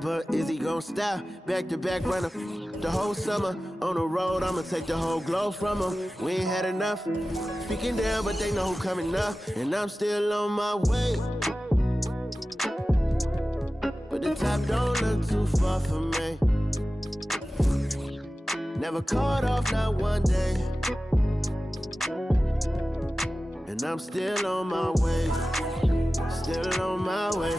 but is he gon' stop? Back to back runner the whole summer. On the road, I'ma take the whole globe from him. We ain't had enough. Speaking down, but they know who coming up. And I'm still on my way. But the top don't look too far for me. Never caught off, not one day. And I'm still on my way. Still on my way.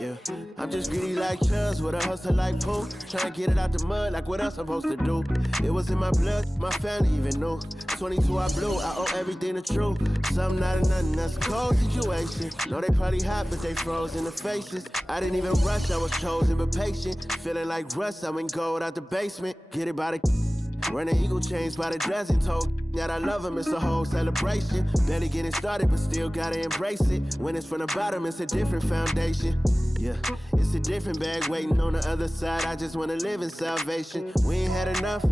Yeah, I'm just greedy like Chubbs with a hustle like Pooh. Tryna get it out the mud like what else I'm supposed to do. It was in my blood, my family even knew. 22 I blew, I owe everything to true. Something not of nothing, that's a cold situation. Know they probably hot, but they froze in the faces. I didn't even rush, I was chosen but patient. Feeling like rust, I went gold out the basement. Get it by the running eagle chains by the dozen. Told that I love him, it's a whole celebration. Barely getting started, but still gotta embrace it. When it's from the bottom, it's a different foundation. Yeah, it's a different bag waiting on the other side. I just wanna live in salvation. We ain't had enough.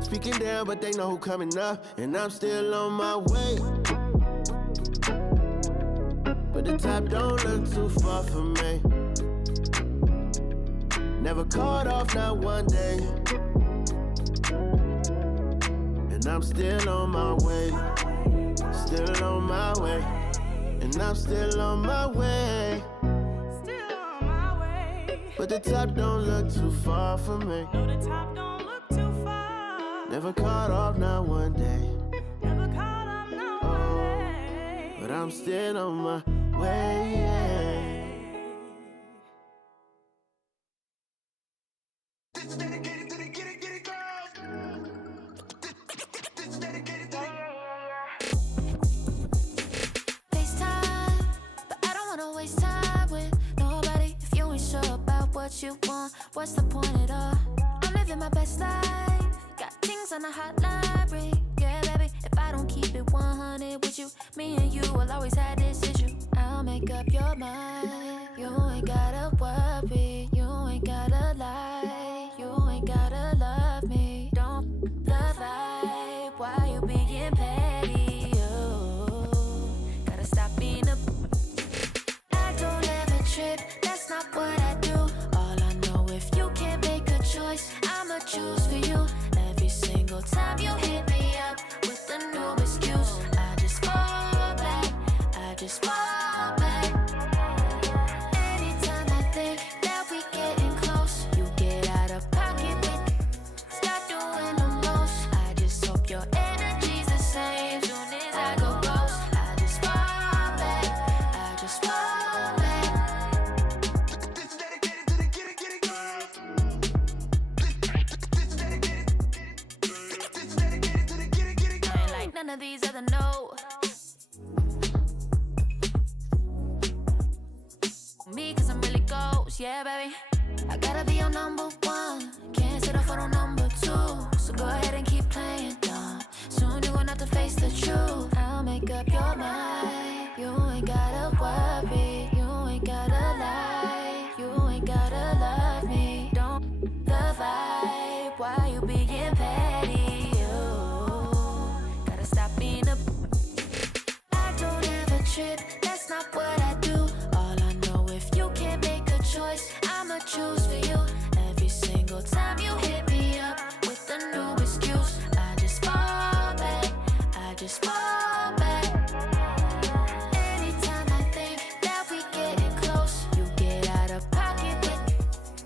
Speaking down, but they know who coming up. And I'm still on my way. But the top don't look too far for me. Never caught off, not one day. And I'm still on my way. Still on my way. And I'm still on my way. But the top don't look too far for me. No, the top don't look too far. Never caught off, not one day. Never caught up, not one day. But I'm still on my way. This is dedicated to the get it girls. This is dedicated to FaceTime, but I don't wanna waste time with nobody if you ain't sure about what you want. What's the point at all? I'm living my best life. Got things on the hotline ring. Yeah, baby, if I don't keep it 100 with you, me and you will always have this issue. I'll make up your mind. You ain't gotta worry. You ain't gotta lie. You ain't gotta love me. Don't the vibe. Why you being petty? You gotta stop being a. I don't ever trip. That's not what I do. All I know, if you can't make a choice, I'ma choose for you. Every single time you hit me up with a new excuse, I just fall back. I just fall back. Anytime I think that we getting close, you get out of pocket with. Stop doing the most. I just hope your energy's the same. Soon as I go ghost, I just fall back. I just fall back. This is dedicated to the get it girls. This is dedicated to the get it girls. I ain't like none of these other no. Me, cause I'm really ghost, yeah, baby. I gotta be your number one. Can't settle for no number two. So go ahead and keep playing dumb. Soon you're gonna have to face the truth. I'll make up your mind. You ain't gotta worry. You ain't gotta lie. You ain't gotta love me. Don't the vibe. Why you being petty? You gotta stop being a. I don't ever trip. That's not what I do. All I know, if you can't make a choice, I'ma choose for you. Every single time you hit me up with a new excuse, I just fall back. I just fall back. Anytime I think that we getting close, you get out of pocket with.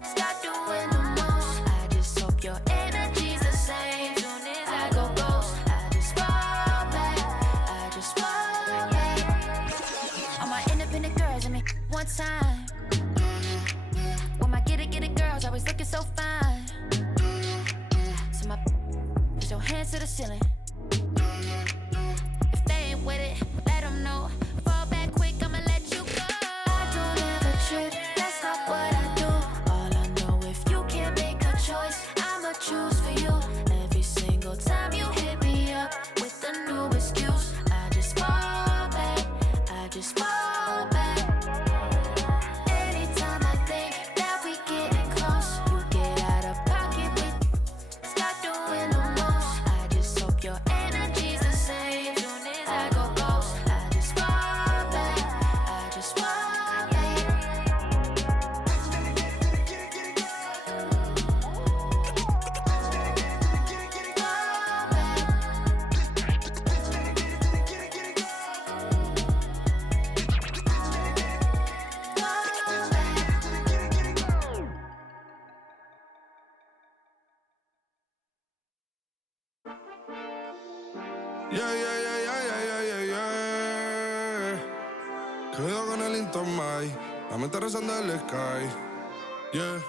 Stop doing the most. I just hope your energy's the same. Soon as I go ghost, I just fall back. I just fall back. All my independent girls, I mean, one time. When my get it girls always looking so fine. So my put your hands to the ceiling. If they ain't with it, let them know. Fall back quick, I'ma let you go. I don't ever trip, that's not what I do. All I know, if you can't make a choice, I'ma choose for you. Every single time you hit me up with a new excuse, I just fall back. I just fall back. Anytime I think that we getting close, you get out of pocket with. Stop doing the most. I just hope your Yeah, yeah, yeah, yeah, yeah, yeah, yeah, yeah. Quedo con el Intomai, la mente rezando el sky. Yeah.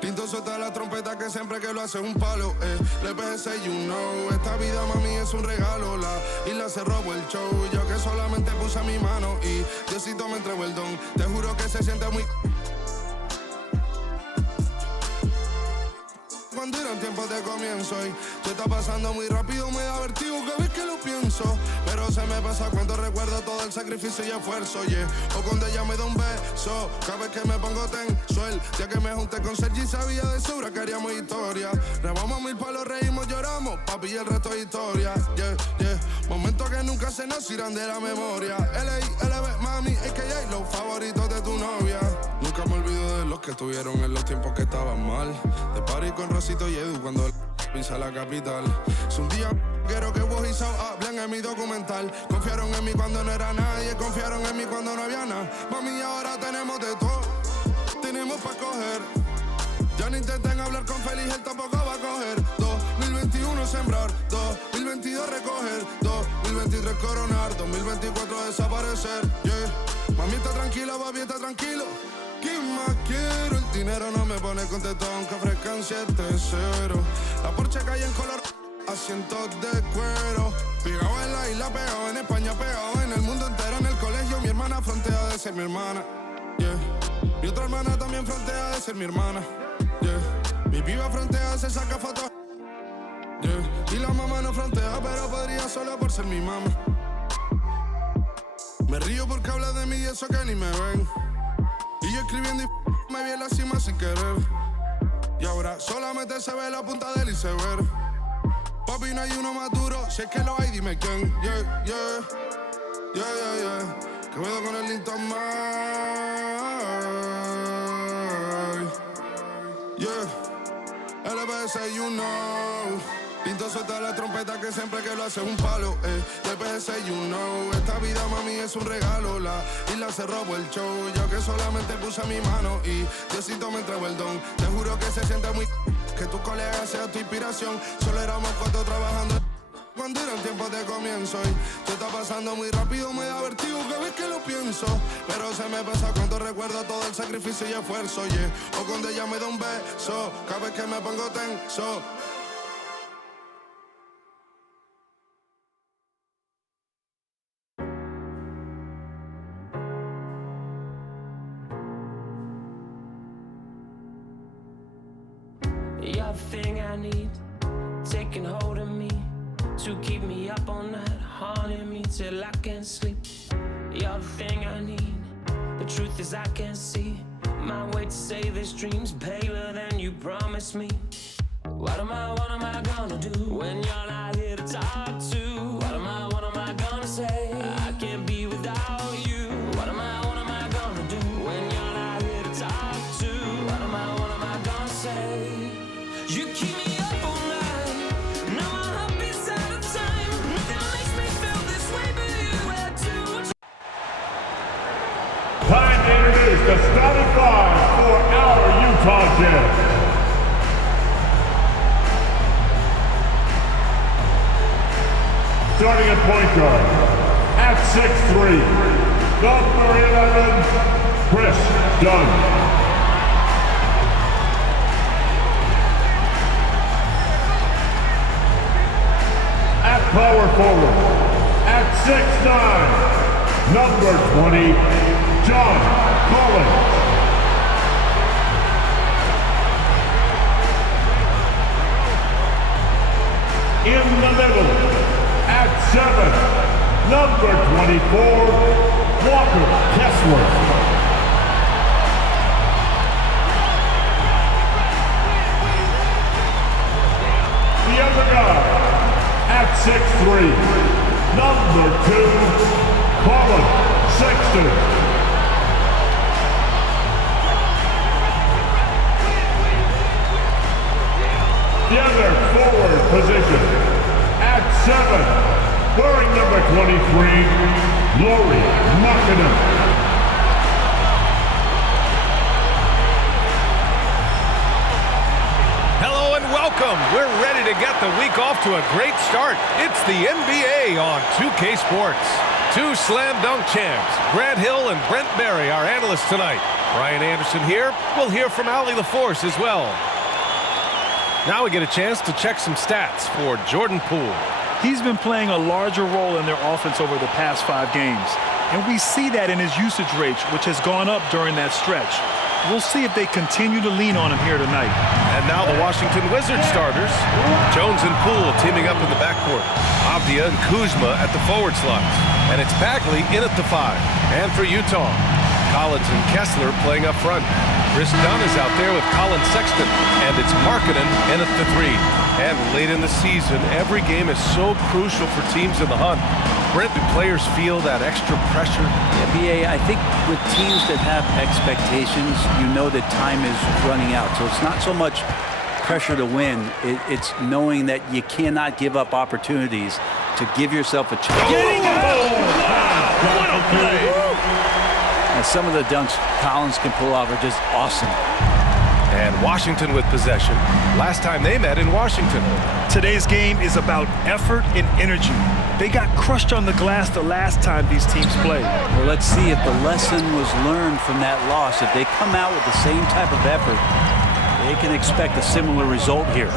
Tinto suelta la trompeta que siempre que lo hace es un palo, Le PS, you know, esta vida mami es un regalo. La isla se robó el show, yo que solamente puse mi mano y Diosito me entregó el don. Te juro que se siente muy... Cuando eran tiempos de comienzo y tú está pasando muy rápido, me da vertigo cada vez que lo pienso. Pero se me pasa cuando recuerdo todo el sacrificio y esfuerzo, yeah. O cuando ella me da un beso, cada vez que me pongo tenso. El día que me junté con Sergi sabía de sobra que haríamos historia. Grabamos 1000 palos, reímos, lloramos, papi, y el resto es historia, yeah, yeah. Momentos que nunca se nos irán de la memoria. LB, mami, a.k.a. los favoritos de tu novia. Nunca me olvido de los que estuvieron en los tiempos que estaban mal. De party con Rosito y Edu cuando pisa la capital. Es un día quiero que vos y Sao hablen en mi documental. Confiaron en mí cuando no era nadie, confiaron en mí cuando no había nada. Mami, ahora tenemos de todo, tenemos pa' coger. Ya no intenten hablar con Feliz, él tampoco va a coger. 2021 sembrar, 2022 recoger, 2023 coronar, 2024 desaparecer, yeah. Mami está tranquila, papi está tranquilo. ¿Qué más quiero? El dinero no me pone contento aunque ofrezcan 7-0. La Porsche cae en color, asientos de cuero. Pegado en la isla, pegado en España, pegado en el mundo entero. En el colegio mi hermana frontea de ser mi hermana, yeah. Mi otra hermana también frontea de ser mi hermana, yeah. Mi piba frontea, se saca fotos, yeah. Y la mamá no frontea, pero podría solo por ser mi mamá. Me río porque habla de mí y eso que ni me ven. Y yo escribiendo y me vi en la cima sin querer. Y ahora solamente se ve la punta del iceberg. Papi, no hay uno más duro, si es que lo hay, dime quién. Yeah, yeah, yeah, yeah, yeah. Que puedo con el Linton May. Yeah, LBS, you know. Tinto suelta la trompeta que siempre que lo hace es un palo, LBS, you know. Esta vida, mami, es un regalo. La isla se robó el show, yo que solamente puse mi mano y Diosito me entregó el don. Te juro que se siente muy... que tu colega sea tu inspiración. Solo éramos 4 trabajando cuando eran tiempos de comienzo y tú está pasando muy rápido, me da vertigo cada vez que lo pienso. Pero se me pasa cuando recuerdo todo el sacrificio y esfuerzo, yeah. O cuando ella me da un beso, cada vez que me pongo tenso. You're the thing I need, taking hold of me, to keep me up all night, haunting me till I can't sleep. You're the thing I need, the truth is I can't see my way to save this dream's paler than you promised me. What am I gonna do when you're not here to talk to? What am I gonna say? I can't be without you. What am I gonna do when you're not here to talk to? What am I gonna say? You keep me up all night, now my heart beats out of time. Nothing makes me feel this way but you had too. Time to introduce the starting five for our Utah Jazz. Starting at point guard, at 6'3", number 11, Chris Dunn. At power forward, at 6'9", number 20, John Collins. In the middle, at 7, number 24, Walker Kessler. The other guy, at 6'3", number 2, Colin Sexton. The other forward position, at 7, wearing number 23, Lori Markkinen. Hello and welcome Welcome. We're ready to get the week off to a great start. It's the NBA on 2K Sports. Two slam dunk champs, Grant Hill and Brent Barry, our analysts tonight. Brian Anderson here. We'll hear from Allie LaForce as well. Now we get a chance to check some stats for Jordan Poole. He's been playing a larger role in their offense over the past 5 games. And we see that in his usage rate, which has gone up during that stretch. We'll see if they continue to lean on him here tonight. And now the Washington Wizards starters. Jones and Poole teaming up in the backcourt. Avdia and Kuzma at the forward slots. And it's Bagley in at the 5. And for Utah, Collins and Kessler playing up front. Chris Dunn is out there with Colin Sexton. And it's Markkanen in at the 3. And late in the season, every game is so crucial for teams in the hunt. Brent, do players feel that extra pressure? Yeah, B.A., I think with teams that have expectations, you know that time is running out. So it's not so much pressure to win. It's knowing that you cannot give up opportunities to give yourself a chance. What a play! And some of the dunks Collins can pull off are just awesome. And Washington with possession. Last time they met in Washington. Today's game is about effort and energy. They got crushed on the glass the last time these teams played. Well, let's see if the lesson was learned from that loss. If they come out with the same type of effort, they can expect a similar result here.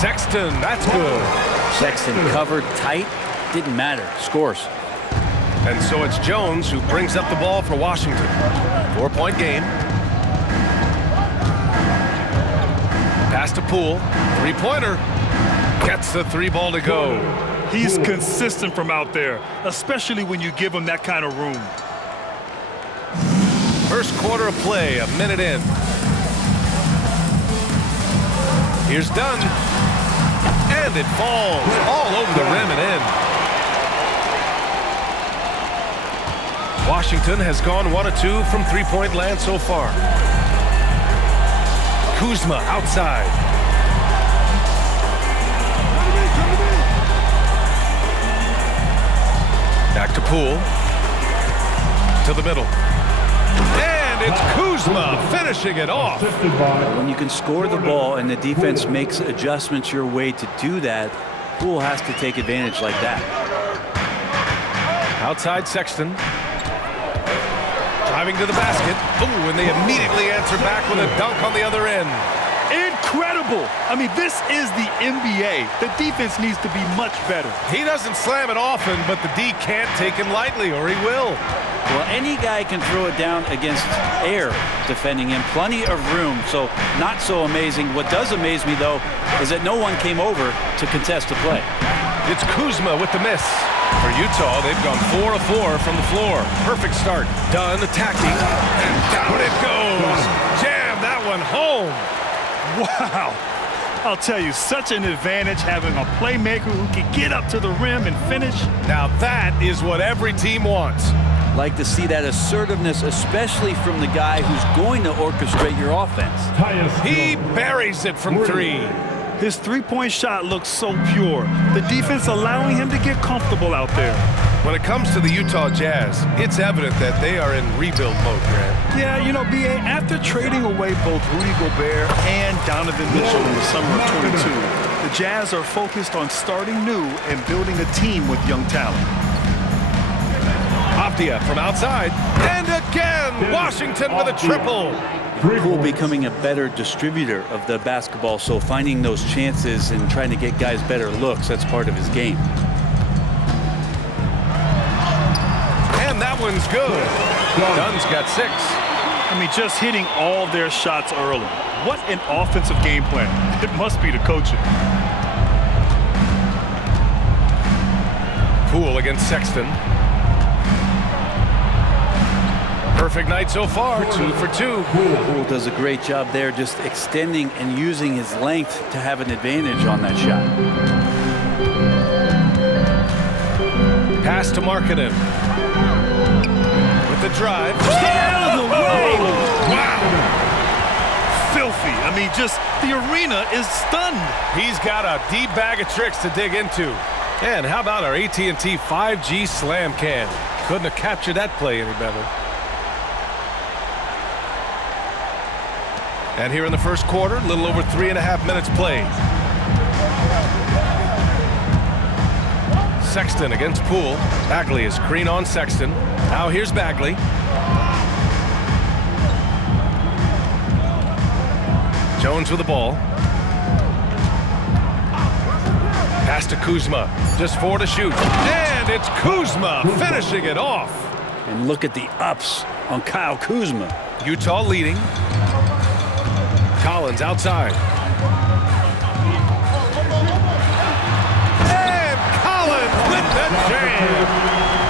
Sexton, that's good. Sexton covered tight, didn't matter, scores. And so it's Jones who brings up the ball for Washington. 4-point game. Pass to Poole. 3-pointer. Gets the 3-ball to go. He's consistent from out there, especially when you give him that kind of room. First quarter of play, a minute in. Here's Dunn. And it falls all over the rim and in. Washington has gone 1 of 2 from 3-point land so far. Kuzma outside. Back to Poole. To the middle. And it's Kuzma finishing it off. When you can score the ball and the defense makes adjustments your way to do that, Poole has to take advantage like that. Outside Sexton. Driving to the basket. Ooh, and they immediately answer back with a dunk on the other end. Incredible! I mean, this is the NBA. The defense needs to be much better. He doesn't slam it often, but the D can't take him lightly, or he will. Well, any guy can throw it down against air defending him. Plenty of room, so not so amazing. What does amaze me, though, is that no one came over to contest the play. It's Kuzma with the miss. For Utah, they've gone 4 of 4 from the floor. Perfect start. Dunn attacking, and down it goes. Jam that one home. Wow. I'll tell you, such an advantage having a playmaker who can get up to the rim and finish. Now that is what every team wants. Like to see that assertiveness, especially from the guy who's going to orchestrate your offense. He buries it from 3. His 3-point shot looks so pure. The defense allowing him to get comfortable out there. When it comes to the Utah Jazz, it's evident that they are in rebuild mode, Grant. Yeah, you know, B.A., after trading away both Rudy Gobert and Donovan Mitchell in the summer of 22, the Jazz are focused on starting new and building a team with young talent. Avdia from outside, and again, Washington with a triple. Poole becoming a better distributor of the basketball, so finding those chances and trying to get guys better looks, that's part of his game. And that one's good. Dunn's got 6. I mean, just hitting all their shots early. What an offensive game plan. It must be the coaching. Poole against Sexton. Perfect night so far, 2 for 2. Poole does a great job there, just extending and using his length to have an advantage on that shot. Pass to Markkanen. With the drive. Stay out of the way! Wow! Filthy. I mean, just the arena is stunned. He's got a deep bag of tricks to dig into. And how about our AT&T 5G slam cam? Couldn't have captured that play any better. And here in the first quarter, a little over 3.5 minutes played. Sexton against Poole. Bagley is screen on Sexton. Now here's Bagley. Jones with the ball. Pass to Kuzma. Just 4 to shoot. And it's Kuzma finishing it off. And look at the ups on Kyle Kuzma. Utah leading. Collins outside. And Collins with the jam.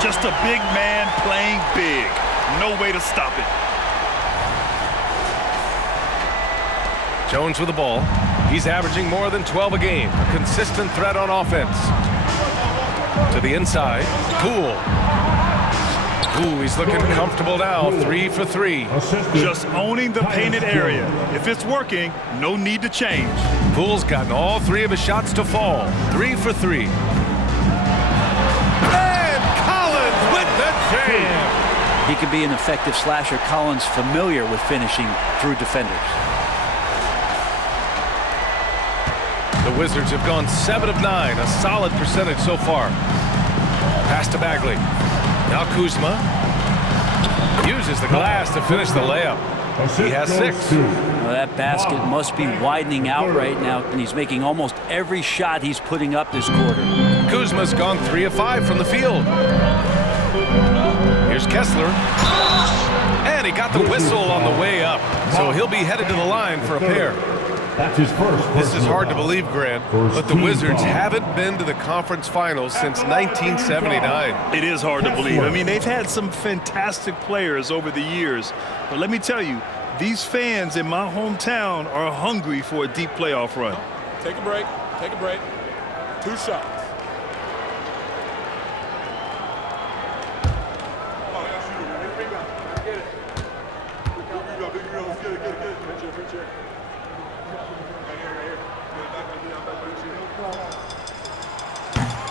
Just a big man playing big. No way to stop it. Jones with the ball. He's averaging more than 12 a game. A consistent threat on offense. To the inside. Poole. Ooh, he's looking comfortable now. 3 for 3. Just owning the painted area. If it's working, no need to change. Poole's gotten all 3 of his shots to fall. 3 for 3. And Collins with the jam. He could be an effective slasher. Collins familiar with finishing through defenders. The Wizards have gone 7 of 9, a solid percentage so far. Pass to Bagley. Now Kuzma uses the glass to finish the layup. He has 6. Well, that basket must be widening out right now, and he's making almost every shot he's putting up this quarter. Kuzma's gone 3 of 5 from the field. Here's Kessler. And he got the whistle on the way up, so he'll be headed to the line for a pair. That's his first. This is hard to believe, Grant, but the Wizards haven't been to the conference finals since 1979. It is hard to believe. I mean, they've had some fantastic players over the years, but let me tell you, these fans in my hometown are hungry for a deep playoff run. Take a break. Take a break. 2 shots.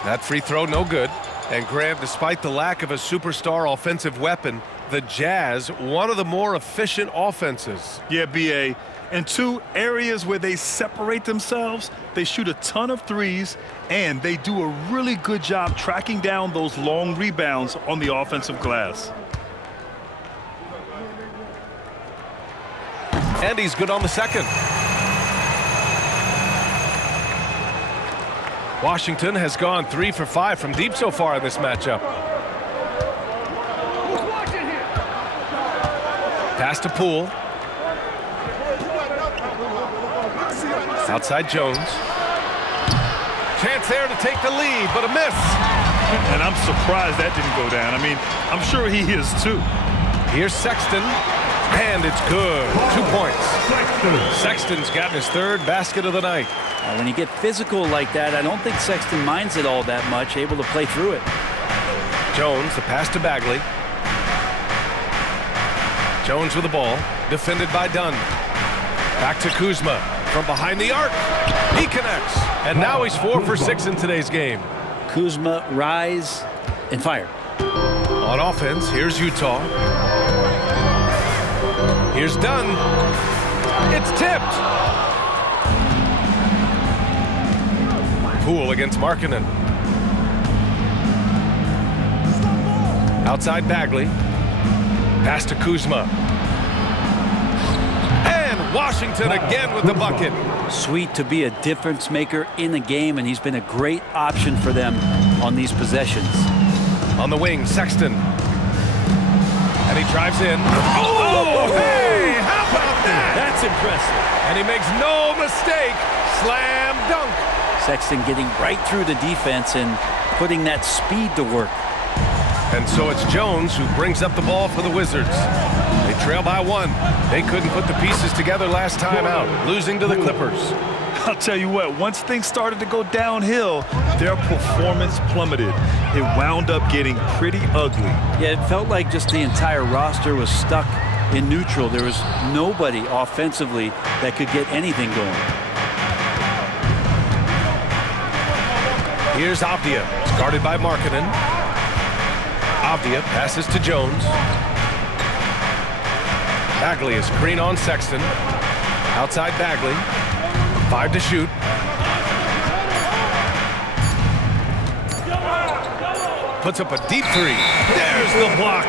That free throw no good. And Graham, despite the lack of a superstar offensive weapon, the Jazz, one of the more efficient offenses. Yeah, B.A. And 2 areas where they separate themselves, they shoot a ton of threes, and they do a really good job tracking down those long rebounds on the offensive glass. And he's good on the second. Washington has gone 3 for 5 from deep so far in this matchup. Pass to Poole. Outside Jones. Chance there to take the lead, but a miss. And I'm surprised that didn't go down. I mean, I'm sure he is too. Here's Sexton, and it's good. 2 points. Sexton's gotten his 3rd basket of the night. When you get physical like that, I don't think Sexton minds it all that much, able to play through it. Jones, the pass to Bagley. Jones with the ball, defended by Dunn. Back to Kuzma from behind the arc. He connects, and now he's 4 for 6 in today's game. Kuzma, rise and fire. On offense, here's Utah. Here's Dunn. It's tipped. Poole against Markkanen. Outside Bagley. Pass to Kuzma. And Washington again with the bucket. Sweet to be a difference maker in the game, and he's been a great option for them on these possessions. On the wing, Sexton. And he drives in. Oh, hey, how about that? That's impressive. And he makes no mistake. Slam dunk. Sexton getting right through the defense and putting that speed to work. And so it's Jones who brings up the ball for the Wizards. They trail by 1. They couldn't put the pieces together last time out, losing to the Clippers. I'll tell you what, once things started to go downhill, their performance plummeted. It wound up getting pretty ugly. Yeah, it felt like just the entire roster was stuck in neutral. There was nobody offensively that could get anything going. Here's Avdia, guarded by Markkanen. Avdia passes to Jones. Bagley is screen on Sexton. Outside Bagley. 5 to shoot. Puts up a deep three. There's the block.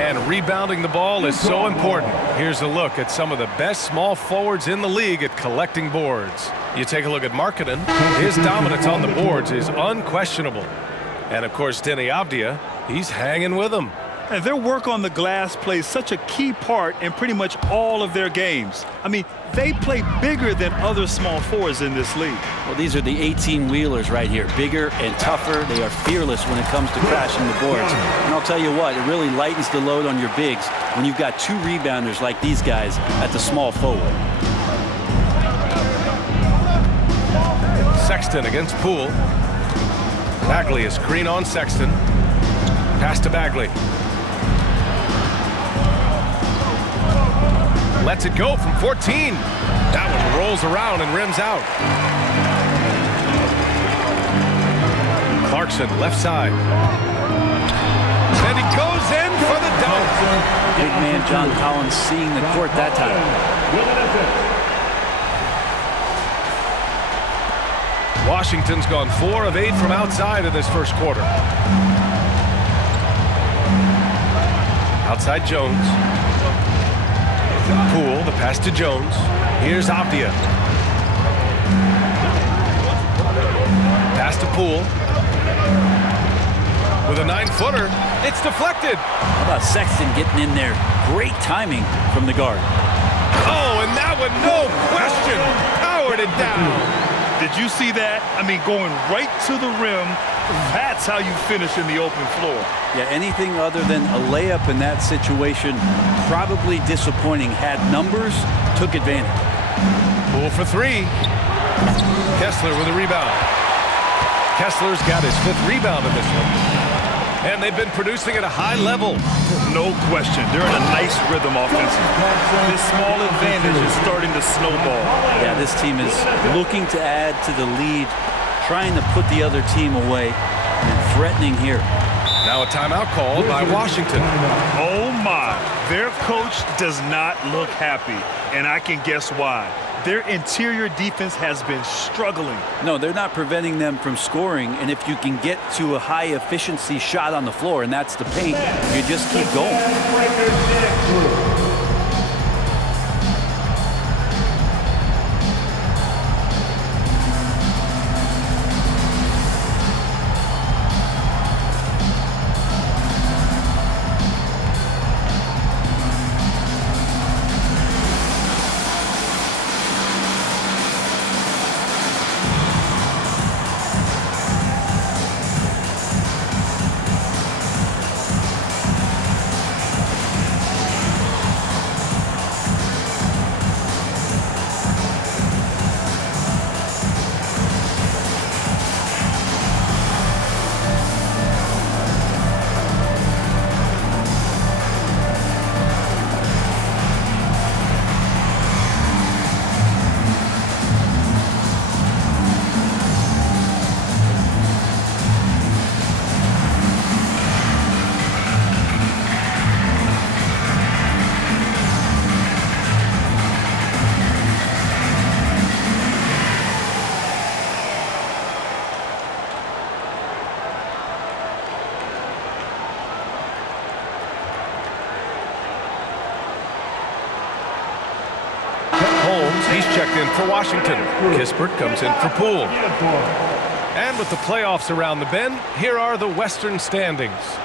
And rebounding the ball is so important. Here's a look at some of the best small forwards in the league at collecting boards. You take a look at Markkanen. His dominance on the boards is unquestionable. And of course, Denny Avdia, he's hanging with him. And their work on the glass plays such a key part in pretty much all of their games. I mean, they play bigger than other small forwards in this league. Well, these are the 18-wheelers right here. Bigger and tougher. They are fearless when it comes to crashing the boards. And I'll tell you what, it really lightens the load on your bigs when you've got 2 rebounders like these guys at the small forward. Sexton against Poole. Bagley, a screen on Sexton. Pass to Bagley. Lets it go from 14. That one rolls around and rims out. Clarkson, left side. And he goes in for the dunk. Big man John Collins seeing the court that time. Washington's gone 4 of 8 from outside in this first quarter. Outside Jones. Poole, the pass to Jones. Here's Avdia. Pass to Poole. With a 9-footer, it's deflected. How about Sexton getting in there? Great timing from the guard. Oh, and that one, no question, powered it down. Did you see that? I mean, going right to the rim, that's how you finish in the open floor. Yeah, anything other than a layup in that situation, probably disappointing. Had numbers, took advantage. Poole for 3. Kessler with a rebound. Kessler's got his 5th rebound in this one. And they've been producing at a high level. No question. They're in a nice rhythm offensively. This small advantage is starting to snowball. Yeah, this team is looking to add to the lead, trying to put the other team away, and threatening here. Now a timeout called by Washington. Oh my, their coach does not look happy, and I can guess why. Their interior defense has been struggling. No, they're not preventing them from scoring, and if you can get to a high efficiency shot on the floor, and that's the paint, you just keep going. He's checked in for Washington. Kispert comes in for Poole. And with the playoffs around the bend, here are the Western standings.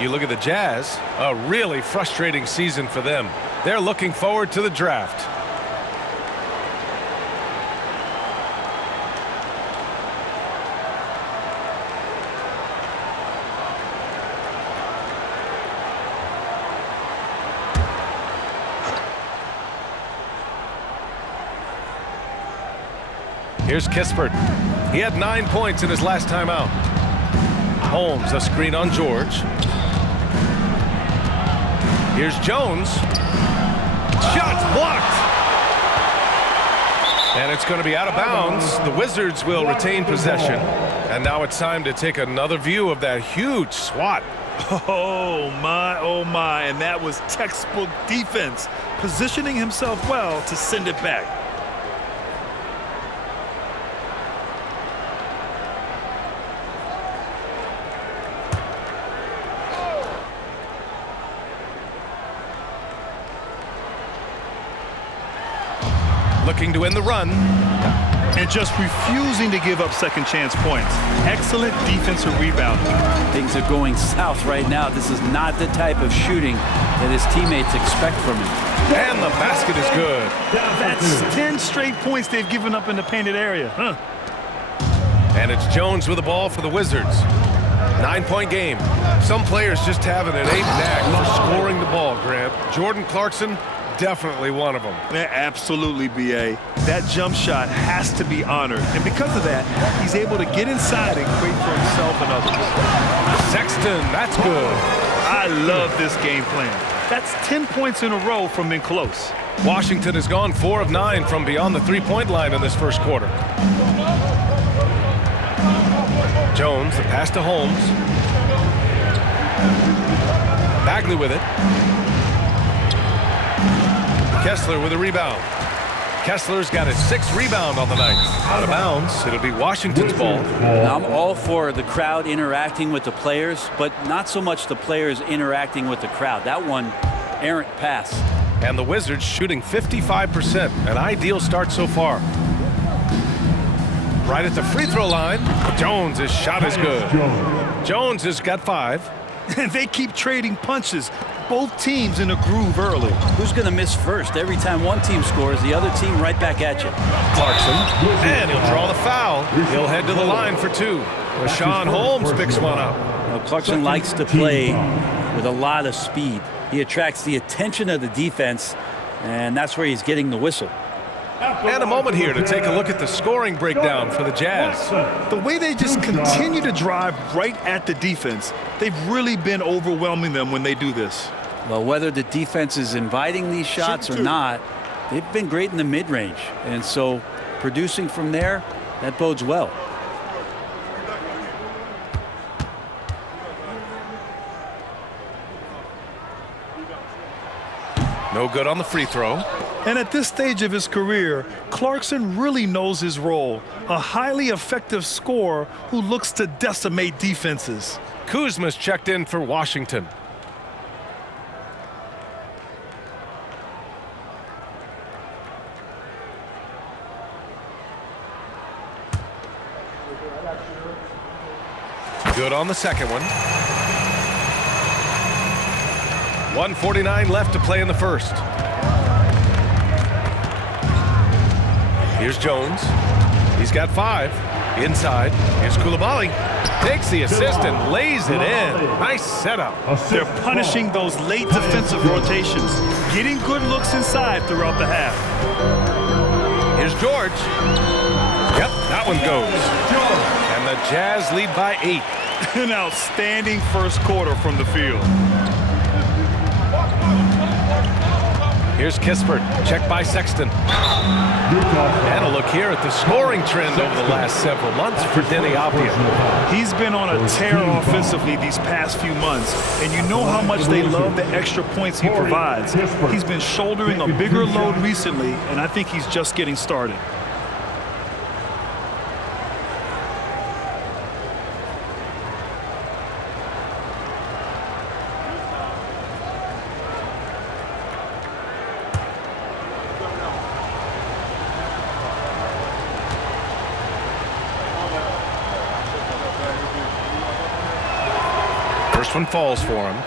You look at the Jazz, a really frustrating season for them. They're looking forward to the draft. Here's Kispert. He had 9 points in his last time out. Holmes, a screen on George. Here's Jones. Shots blocked. And it's going to be out of bounds. The Wizards will retain possession. And now it's time to take another view of that huge swat Oh my, and that was textbook defense, positioning himself well to send it back. Looking to end the run. And just refusing to give up second chance points. Excellent defensive rebound. Things are going south right now. This is not the type of shooting that his teammates expect from him. And the basket is good. That's 10 straight points they've given up in the painted area. And it's Jones with the ball for the Wizards. 9-point game. Some players just have an innate knack for scoring the ball, Grant. Jordan Clarkson, definitely one of them. Yeah, absolutely, B.A. That jump shot has to be honored. And because of that, he's able to get inside and create for himself and others. Sexton, that's good. I love this game plan. That's 10 points in a row from in close. Washington has gone 4 of 9 from beyond the three-point line in this first quarter. Jones, the pass to Holmes. Bagley with it. Kessler with a rebound. Kessler's got his 6th rebound on the night. Out of bounds, it'll be Washington's ball. Now, I'm all for the crowd interacting with the players, but not so much the players interacting with the crowd. That one, errant pass. And the Wizards shooting 55%, an ideal start so far. Right at the free throw line, Jones' shot is good. Jones has got 5. And they keep trading punches. Both teams in a groove early. Who's going to miss first? Every time one team scores, the other team right back at you. Clarkson, and he'll draw the foul. He'll head to the line for 2. Rashawn Holmes picks one up. Well, Clarkson likes to play with a lot of speed. He attracts the attention of the defense, and that's where he's getting the whistle. And a moment here to take a look at the scoring breakdown for the Jazz. The way they just continue to drive right at the defense, they've really been overwhelming them when they do this. Well, whether the defense is inviting these shots or not, they've been great in the mid-range. And so producing from there, that bodes well. No good on the free throw. And at this stage of his career, Clarkson really knows his role. A highly effective scorer who looks to decimate defenses. Kuzma's checked in for Washington. Good on the second one. 1:49 left to play in the first. Here's Jones. He's got 5. Inside. Here's Coulibaly. Takes the assist and lays it in. Nice setup. They're punishing those late defensive rotations, getting good looks inside throughout the half. Here's George. Yep, that one goes. And the Jazz lead by 8. An outstanding first quarter from the field. Here's Kispert, checked by Sexton. And a look here at the scoring trend over the last several months for Denny Avdia. He's been on a tear offensively these past few months, and you know how much they love the extra points he provides. He's been shouldering a bigger load recently, and I think he's just getting started. First one falls for him.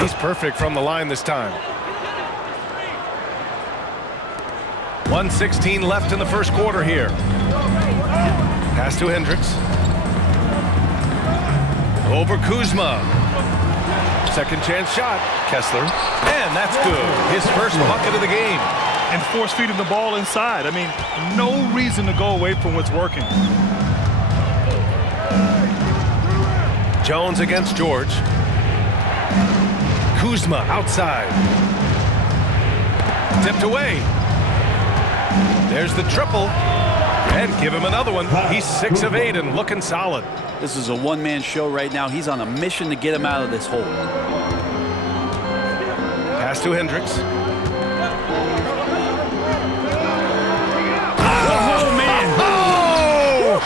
He's perfect from the line this time. 1:16 left in the first quarter here. Pass to Hendricks. Over Kuzma. Second chance shot. Kessler. And that's good. His first bucket of the game. And force feeding the ball inside. I mean, no reason to go away from what's working. Jones against George. Kuzma outside. Tipped away. There's the triple. And give him another one. He's 6 of 8 and looking solid. This is a one-man show right now. He's on a mission to get him out of this hole. Pass to Hendricks. Oh, man. Oh!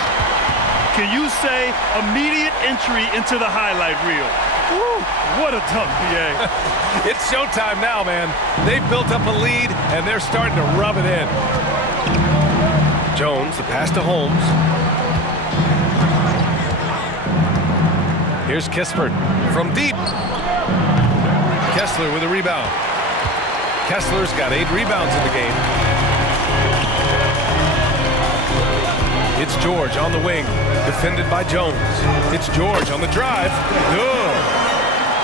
Can you say immediate entry into the highlight reel? Woo, what a dunk, BA. It's showtime now, man. They've built up a lead, and they're starting to rub it in. Jones, the pass to Holmes. Here's Kispert from deep. Kessler with a rebound. Kessler's got 8 rebounds in the game. It's George on the wing, defended by Jones. It's George on the drive. Good.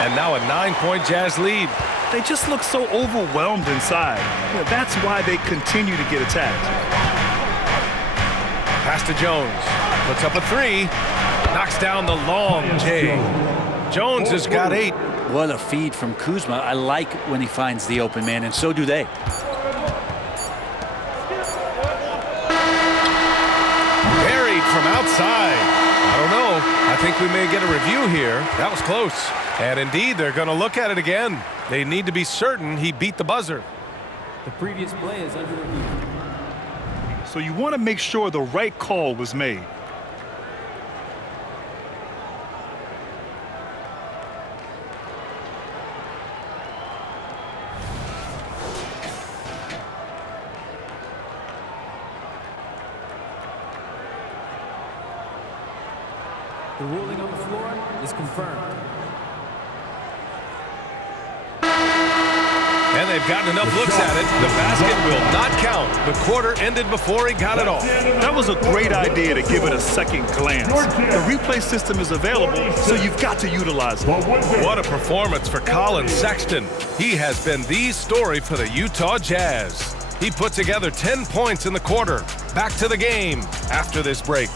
And now a 9-point Jazz lead. They just look so overwhelmed inside. Yeah, that's why they continue to get attacked. Pass to Jones. Puts up a 3. Knocks down the long J. Jones has got 8. What a feed from Kuzma. I like when he finds the open man, and so do they. Buried from outside. I don't know. I think we may get a review here. That was close. And indeed, they're going to look at it again. They need to be certain he beat the buzzer. The previous play is under review. So you want to make sure the right call was made. The ruling on the floor is confirmed. And they've gotten enough looks at it. The basket will not count. The quarter ended before he got it off. That was a great idea to give it a second glance. The replay system is available, so you've got to utilize it. What a performance for Colin Sexton. He has been the story for the Utah Jazz. He put together 10 points in the quarter. Back to the game after this break.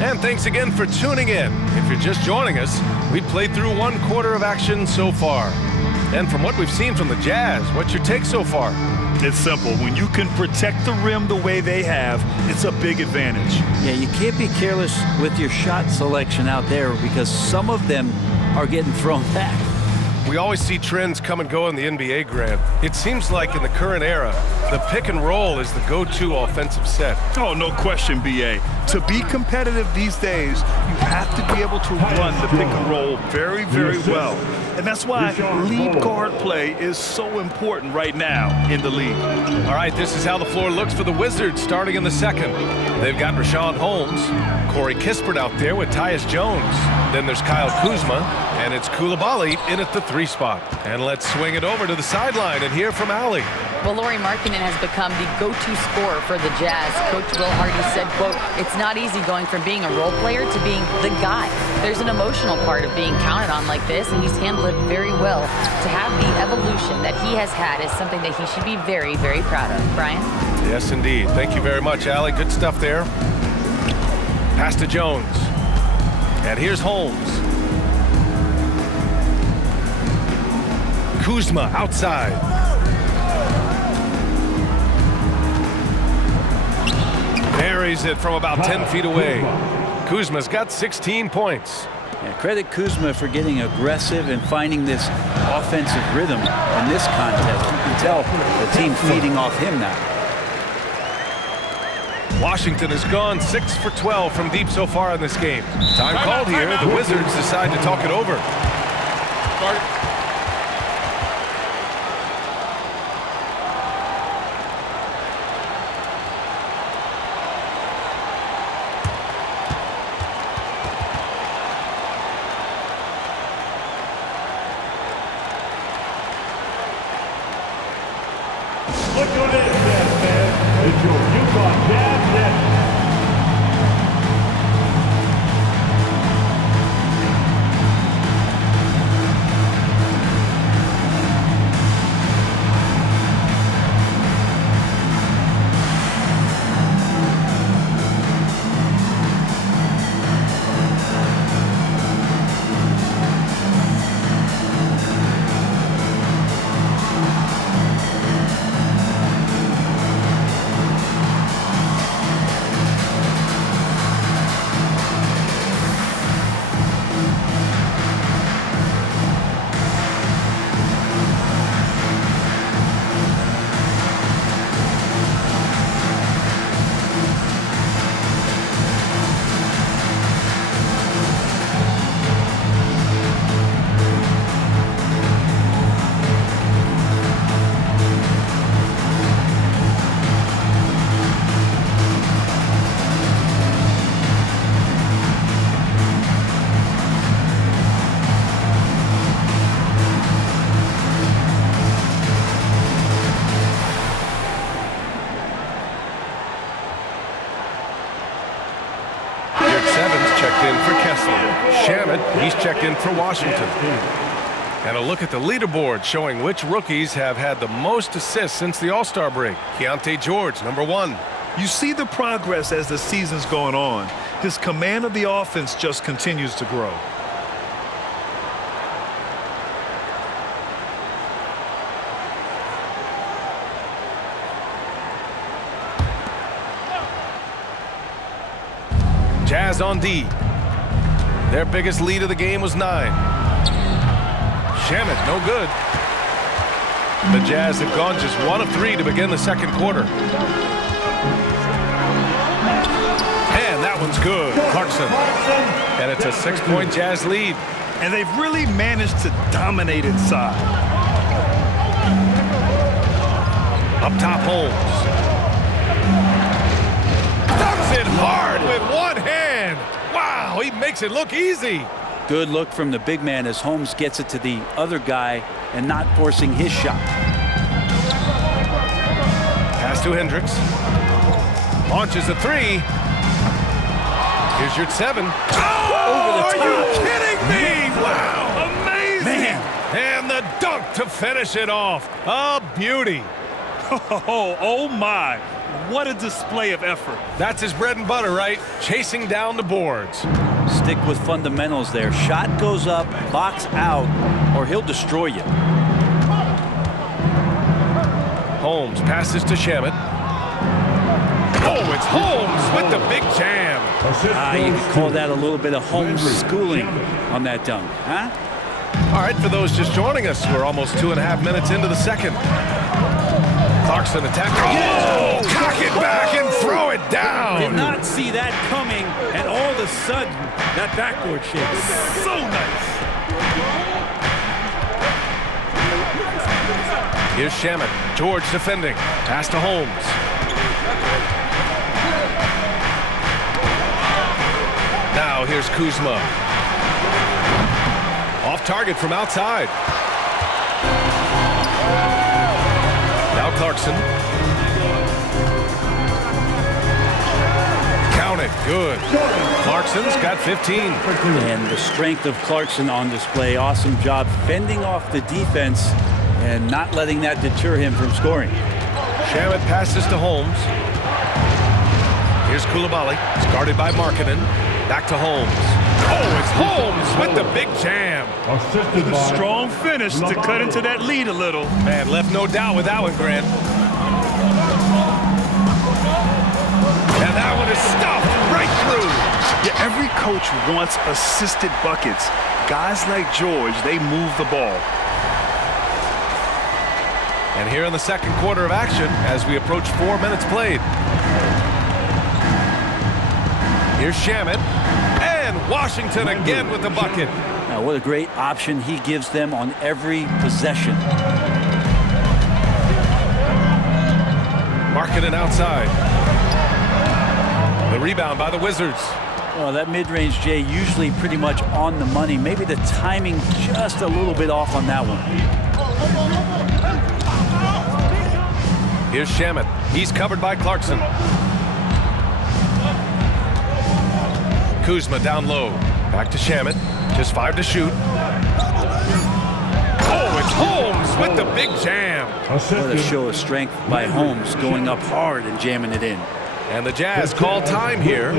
And thanks again for tuning in. If you're just joining us, we played through 1 quarter of action so far. And from what we've seen from the Jazz, what's your take so far? It's simple. When you can protect the rim the way they have, it's a big advantage. Yeah, you can't be careless with your shot selection out there because some of them are getting thrown back. We always see trends come and go in the NBA, Grant. It seems like in the current era, the pick and roll is the go-to offensive set. Oh, no question, BA. To be competitive these days, you have to be able to run the pick and roll very, very well. And that's why lead guard play is so important right now in the league. All right, this is how the floor looks for the Wizards starting in the second. They've got Rashawn Holmes, Corey Kispert out there with Tyus Jones. Then there's Kyle Kuzma, and it's Coulibaly in at the 3 spot. And let's swing it over to the sideline and hear from Allie. Well, Lauri Markkanen has become the go-to scorer for the Jazz. Coach Will Hardy said, quote, "It's not easy going from being a role player to being the guy. There's an emotional part of being counted on like this, and he's handled it very well. To have the evolution that he has had is something that he should be very, very proud of." Brian? Yes, indeed. Thank you very much, Allie. Good stuff there. Pass to Jones. And here's Holmes. Kuzma outside. Buries it from about 10 feet away. Kuzma's got 16 points. Yeah, credit Kuzma for getting aggressive and finding this offensive rhythm in this contest. You can tell the team feeding off him now. Washington has gone 6 for 12 from deep so far in this game. Time called here. The Wizards decide to talk it over. Look who it is, Jazz fans. It's your Utah Jazz Nets. He's checked in for Washington. And a look at the leaderboard showing which rookies have had the most assists since the All-Star break. Keontae George, #1. You see the progress as the season's going on. His command of the offense just continues to grow. Jazz on D. Their biggest lead of the game was 9. Shamet, no good. The Jazz have gone just 1 of 3 to begin the second quarter. And that one's good. Clarkson. And it's a 6-point Jazz lead. And they've really managed to dominate inside. Up top, Holmes. Dunks it hard with one hand. Wow, he makes it look easy. Good look from the big man as Holmes gets it to the other guy and not forcing his shot. Pass to Hendricks. Launches a 3. Here's your 7. Oh, are you kidding me? Wow. Amazing. Man. And the dunk to finish it off. A beauty. Oh my. What a display of effort. That's his bread and butter, right? Chasing down the boards. Stick with fundamentals there. Shot goes up, box out, or he'll destroy you. Holmes passes to Shamet. Oh, it's Holmes with the big jam. You could call that a little bit of Holmes schooling on that dunk, huh? All right, for those just joining us, we're almost 2.5 minutes into the second. Clarkson attacking. Oh, cock it back and throw it down. Did not see that coming, and all of a sudden, that backboard shake. So nice. Here's Shamet. George defending. Pass to Holmes. Now here's Kuzma. Off target from outside. Now Clarkson. Count it. Good. Clarkson's got 15. And the strength of Clarkson on display. Awesome job fending off the defense and not letting that deter him from scoring. Shamet passes to Holmes. Here's Coulibaly. It's guarded by Markkanen. Back to Holmes. Oh, it's Holmes with the big jam. A strong finish to cut into that lead a little. Man, left no doubt with that one, Grant. And that one is stuffed right through. Yeah, every coach wants assisted buckets. Guys like George, they move the ball. And here in the second quarter of action, as we approach 4 minutes played. Here's Shamet. And Washington again with the bucket. Now, what a great option he gives them on every possession. Markkanen outside. The rebound by the Wizards. Well, that mid-range, Jay, usually pretty much on the money. Maybe the timing just a little bit off on that one. Here's Shamet. He's covered by Clarkson. Kuzma down low. Back to Shamet. Just 5 to shoot. Oh, it's Holmes with the big jam. What a show of strength by Holmes, going up hard and jamming it in. And the Jazz call time here.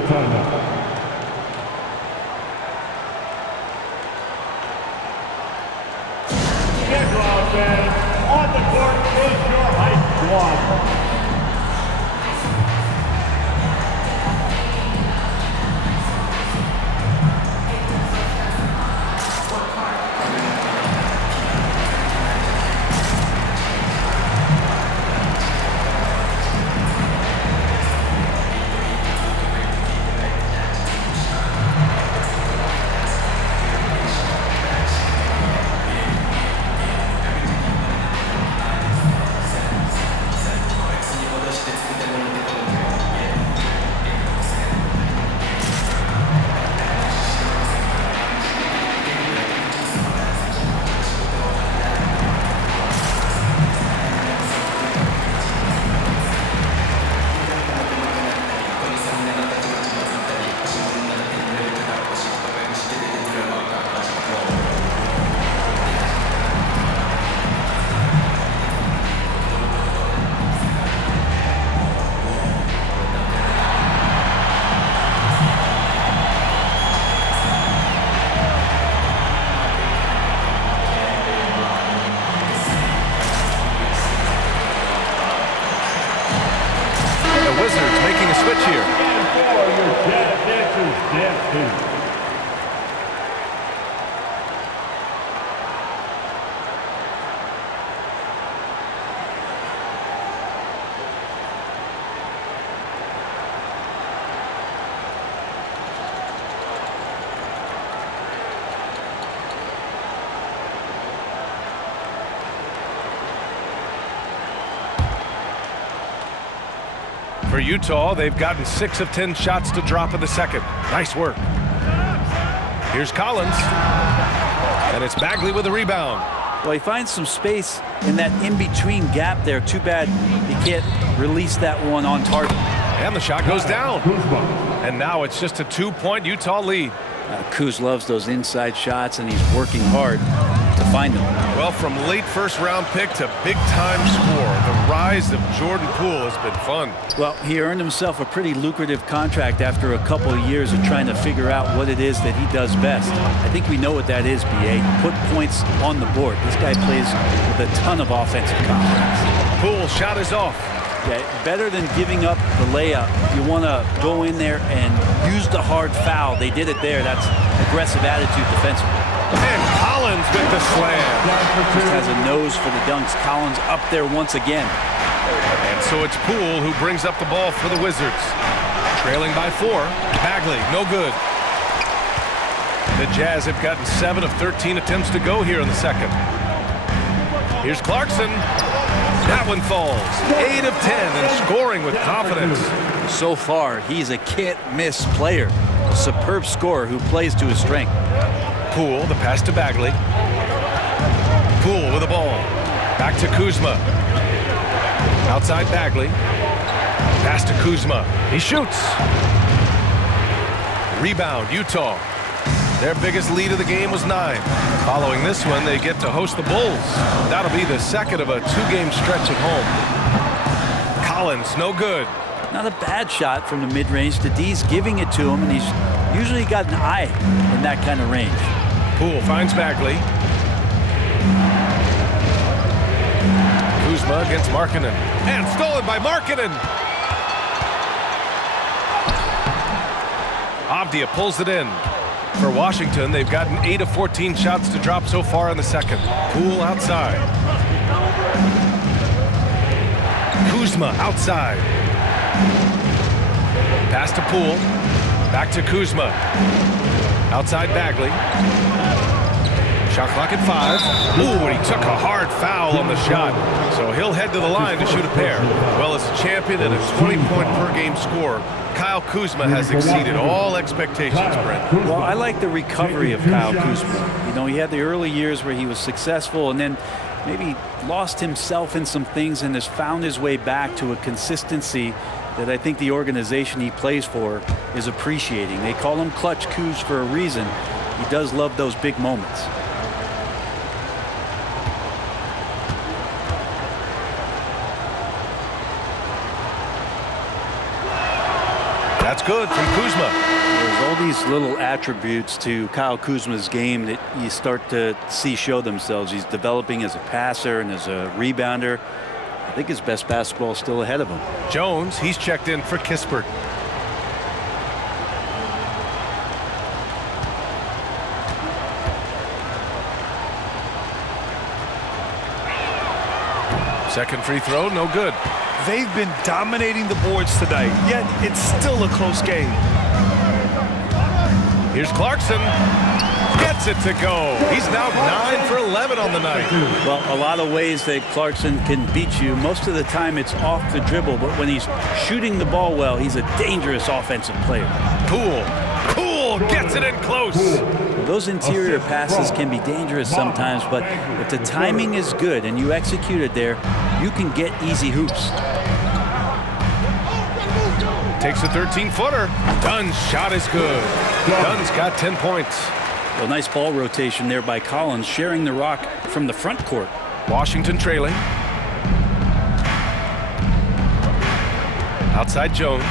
On the court is your high squad. Wizards making a switch here. And for your Jazz dancers, dance team. For Utah, they've gotten 6 of 10 shots to drop in the second. Nice work. Here's Collins. And it's Bagley with a rebound. Well, he finds some space in that in-between gap there. Too bad he can't release that one on target. And the shot goes down. And now it's just a 2-point Utah lead. Kuz loves those inside shots, and he's working hard to find them. Well, from late first-round pick to big-time scorer, the rise of Jordan Poole has been fun. Well, he earned himself a pretty lucrative contract after a couple of years of trying to figure out what it is that he does best. I think we know what that is, B.A. Put points on the board. This guy plays with a ton of offensive confidence. Poole's shot is off. Yeah, better than giving up the layup, you want to go in there and use the hard foul. They did it there. That's aggressive attitude defensively. And Collins with the slam. Just has a nose for the dunks. Collins up there once again. And so it's Poole who brings up the ball for the Wizards. Trailing by 4. Bagley, no good. The Jazz have gotten 7 of 13 attempts to go here in the second. Here's Clarkson. That one falls. 8 of 10 and scoring with confidence. So far, he's a can't-miss player. A superb scorer who plays to his strength. Poole, the pass to Bagley. Poole with the ball. Back to Kuzma. Outside Bagley. Pass to Kuzma. He shoots. Rebound, Utah. Their biggest lead of the game was 9. Following this one, they get to host the Bulls. That'll be the second of a 2-game stretch at home. Collins, no good. Not a bad shot from the mid-range. The D's giving it to him, and he's usually got an eye in that kind of range. Poole finds Bagley. Kuzma against Markkanen. And stolen by Markkanen. Avdia pulls it in. For Washington, they've gotten 8 of 14 shots to drop so far in the second. Poole outside. Kuzma outside. Pass to Poole. Back to Kuzma. Outside Bagley. Shot clock at 5. Ooh, and he took a hard foul on the shot. So he'll head to the line to shoot a pair. Well, as a champion and a 20-point-per-game scorer, Kyle Kuzma has exceeded all expectations, Brent. Well, I like the recovery of Kyle Kuzma. You know, he had the early years where he was successful, and then, maybe lost himself in some things and has found his way back to a consistency that I think the organization he plays for is appreciating. They call him Clutch Kuz for a reason. He does love those big moments. That's good from Kuzma. There's all these little attributes to Kyle Kuzma's game that you start to see show themselves. He's developing as a passer and as a rebounder. I think his best basketball is still ahead of him. Jones, he's checked in for Kispert. Second free throw, no good. They've been dominating the boards tonight, yet it's still a close game. Here's Clarkson. Gets it to go. He's now 9 for 11 on the night. Well, a lot of ways that Clarkson can beat you. Most of the time it's off the dribble, but when he's shooting the ball well, he's a dangerous offensive player. Poole gets it in close. Well, those interior passes can be dangerous sometimes, but if the timing is good and you execute it there, you can get easy hoops. Takes a 13-footer. Dunn's shot is good. Dunn's got 10 points. Well, nice ball rotation there by Collins, sharing the rock from the front court. Washington trailing. Outside Jones.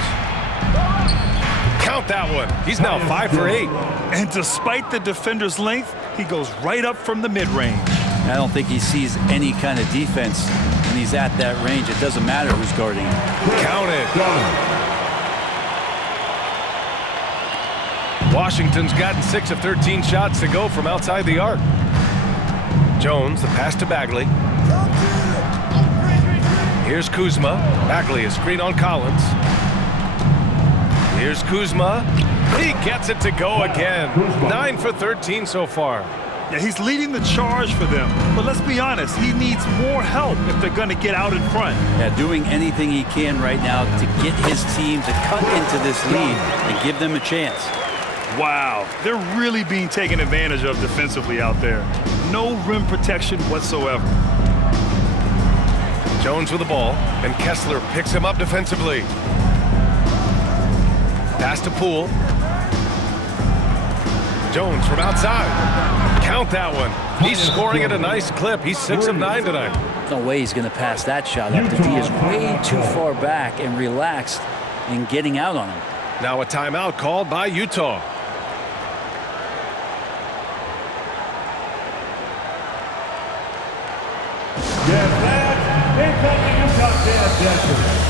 Count that one. He's now 5 for 8. And despite the defender's length, he goes right up from the mid-range. I don't think he sees any kind of defense when he's at that range. It doesn't matter who's guarding him. Count it. Washington's gotten 6 of 13 shots to go from outside the arc. Jones, the pass to Bagley. Here's Kuzma. Bagley, a screen on Collins. Here's Kuzma. He gets it to go again. 9 for 13 so far. Yeah, he's leading the charge for them, but let's be honest, he needs more help if they're going to get out in front. Yeah, doing anything he can right now to get his team to cut into this lead and give them a chance. Wow, they're really being taken advantage of defensively out there. No rim protection whatsoever. Jones with the ball, and Kessler picks him up defensively. Pass to Poole. Jones from outside. Count that one. He's scoring at a nice clip. He's 6 of 9 tonight. No way he's going to pass that shot up. The D is way too far back and relaxed in getting out on him. Now a timeout called by Utah. Yes, fans, here comes the Utah Jazz Dancers.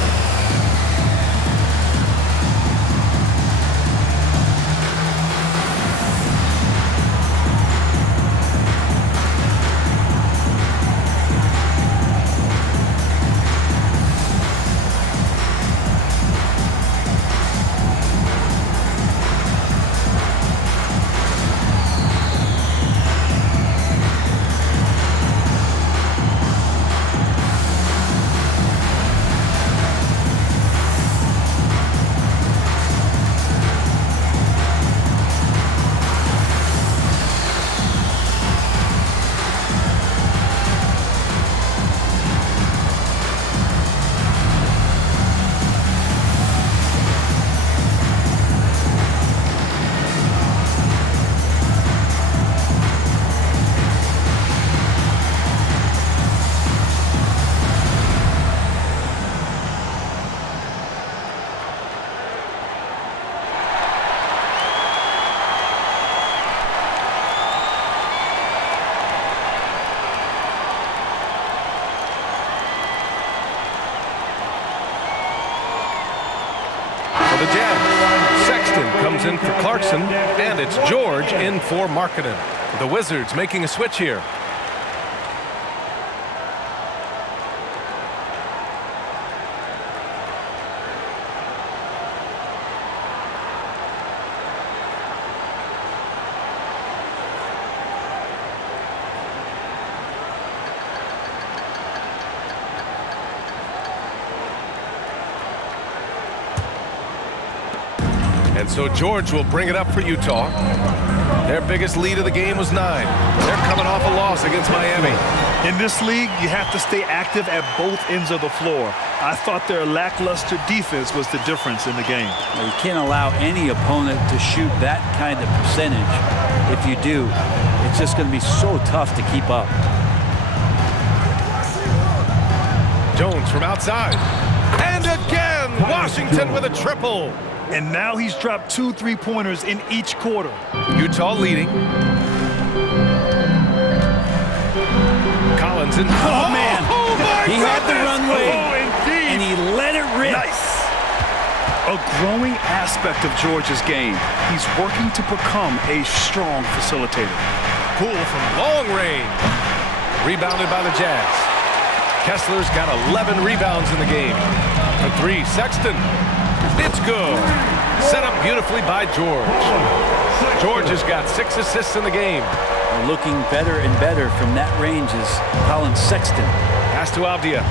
The Jazz. Sexton comes in for Clarkson, and it's George in for Markkanen. The Wizards making a switch here. And so George will bring it up for Utah. Their biggest lead of the game was 9. They're coming off a loss against Miami. In this league, you have to stay active at both ends of the floor. I thought their lackluster defense was the difference in the game. Well, you can't allow any opponent to shoot that kind of percentage. If you do, it's just going to be so tough to keep up. Jones from outside. And again, Washington with a triple. And now he's dropped 2 3-pointers in each quarter. Utah leading. Collins and oh man, he had the runway, indeed. and he let it rip. Nice. A growing aspect of George's game. He's working to become a strong facilitator. Poole from long range. Rebounded by the Jazz. Kessler's got 11 rebounds in the game. For 3, Sexton. It's good. Set up beautifully by George. George has got 6 assists in the game. Looking better and better from that range is Colin Sexton. Pass to Avdia.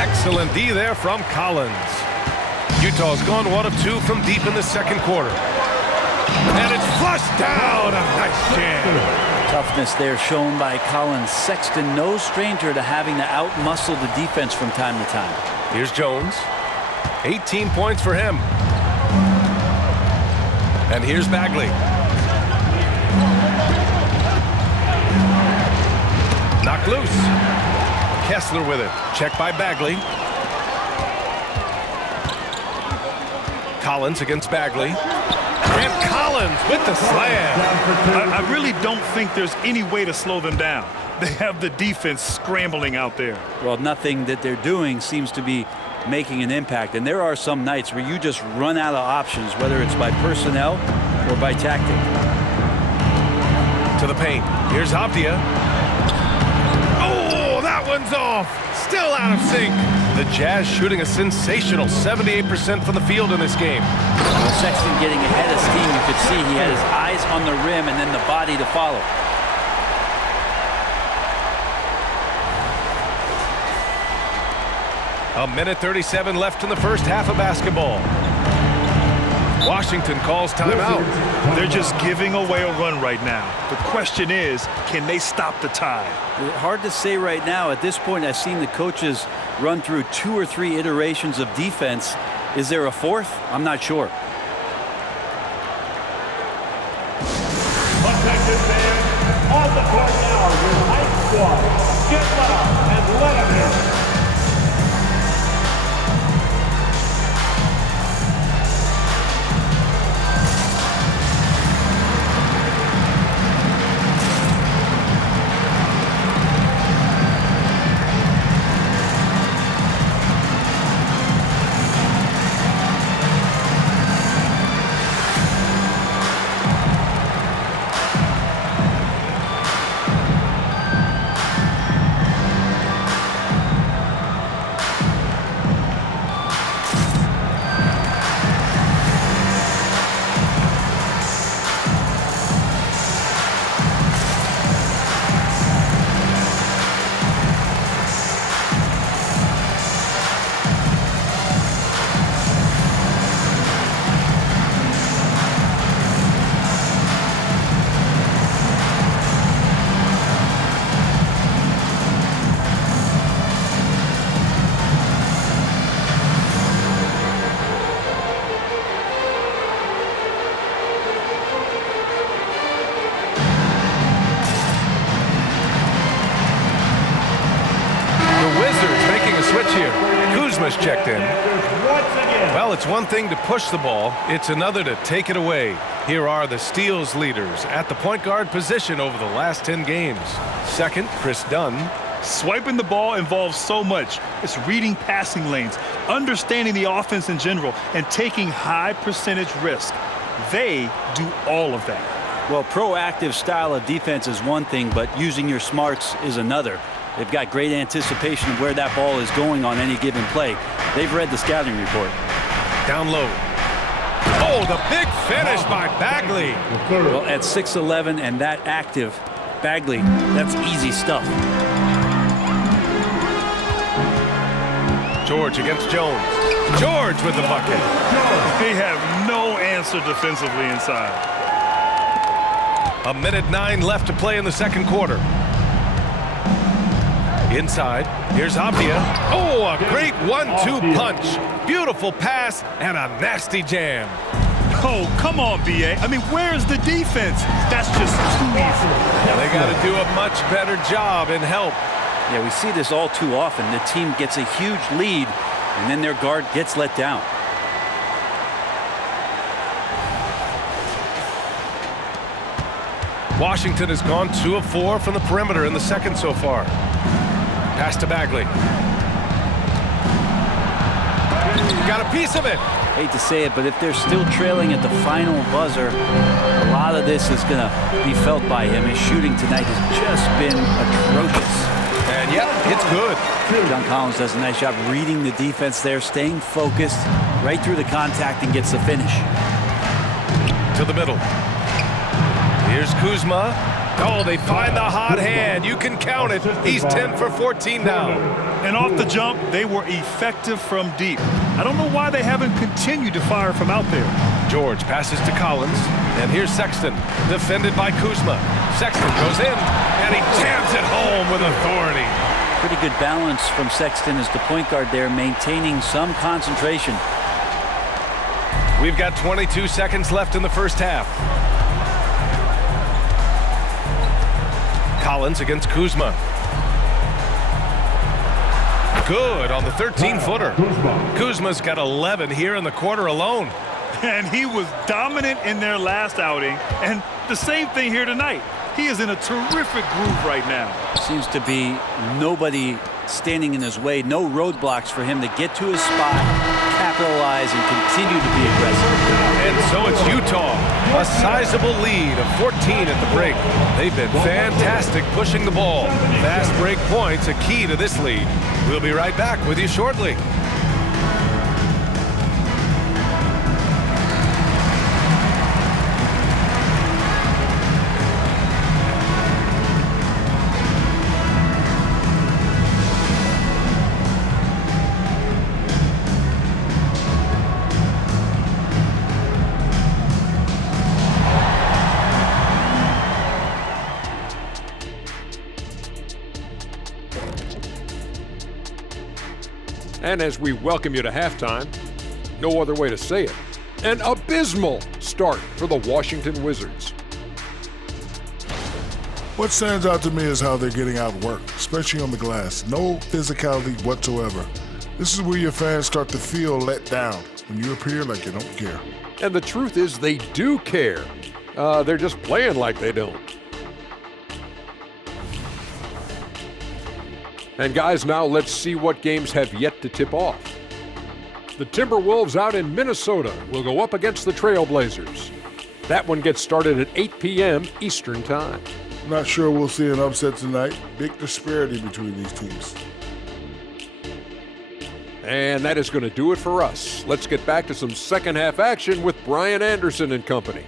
Excellent D there from Collins. Utah's gone 1 of 2 from deep in the second quarter. And it's flushed down. A nice jam. Toughness there shown by Colin Sexton. No stranger to having to out-muscle the defense from time to time. Here's Jones. 18 points for him. And here's Bagley. Knocked loose. Kessler with it. Check by Bagley. Collins against Bagley. And Collins with the slam. I really don't think there's any way to slow them down. They have the defense scrambling out there. Well, nothing that they're doing seems to be making an impact. And there are some nights where you just run out of options, whether it's by personnel or by tactic. To the paint. Here's Avdia. Oh, that one's off. Still out of sync. The Jazz shooting a sensational 78% from the field in this game. Well, Sexton getting ahead of steam. You could see he had his eyes on the rim and then the body to follow. A minute 37 left in the first half of basketball. Washington calls timeout. They're just giving away a run right now. The question is, can they stop the tide? Hard to say right now. At this point, I've seen the coaches run through 2 or 3 iterations of defense. Is there a 4th? I'm not sure. Attention fans, on the court now, your hype squad. Get loud and let them hear it. Kuzma's checked in. Well, it's one thing to push the ball. It's another to take it away. Here are the steals leaders at the point guard position over the last 10 games. Second, Chris Dunn. Swiping the ball involves so much. It's reading passing lanes, understanding the offense in general, and taking high percentage risk. They do all of that. Well, proactive style of defense is one thing, but using your smarts is another. They've got great anticipation of where that ball is going on any given play. They've read the scouting report. Down low. Oh, the big finish by Bagley. Well, at 6'11" and that active, Bagley, that's easy stuff. George against Jones. George with the bucket. They have no answer defensively inside. 1:09 left to play in the second quarter. Inside, here's Avdia. Oh, a great 1-2 punch. Beautiful pass and a nasty jam. Oh, come on, B.A. I mean, where's the defense? That's just too easy. Yeah, they got to do a much better job in help. Yeah, we see this all too often. The team gets a huge lead, and then their guard gets let down. Washington has gone 2 of 4 from the perimeter in the second so far. Pass to Bagley. Got a piece of it. Hate to say it, but if they're still trailing at the final buzzer, a lot of this is going to be felt by him. His shooting tonight has just been atrocious. And yep, it's good. John Collins does a nice job reading the defense there, staying focused right through the contact and gets the finish. To the middle. Here's Kuzma. Oh, they find the hot hand. You can count it. He's 10 for 14 now. And off the jump, they were effective from deep. I don't know why they haven't continued to fire from out there. George passes to Collins. And here's Sexton, defended by Kuzma. Sexton goes in, and he jams it home with authority. Pretty good balance from Sexton as the point guard there, maintaining some concentration. We've got 22 seconds left in the first half. Collins against Kuzma. Good on the 13-footer. Kuzma's got 11 here in the quarter alone. And he was dominant in their last outing. And the same thing here tonight. He is in a terrific groove right now. Seems to be nobody standing in his way. No roadblocks for him to get to his spot, capitalize, and continue to be aggressive. And so it's Utah. A sizable lead of 14 at the break. They've been fantastic pushing the ball. Fast break points a key to this lead. We'll be right back with you shortly. And as we welcome you to halftime, no other way to say it, an abysmal start for the Washington Wizards. What stands out to me is how they're getting outworked, especially on the glass. No physicality whatsoever. This is where your fans start to feel let down when you appear like you don't care. And the truth is they do care. They're just playing like they don't. And guys, now let's see what games have yet to tip off. The Timberwolves out in Minnesota will go up against the Trailblazers. That one gets started at 8 p.m. Eastern Time. Not sure we'll see an upset tonight. Big disparity between these teams. And that is going to do it for us. Let's get back to some second half action with Brian Anderson and company.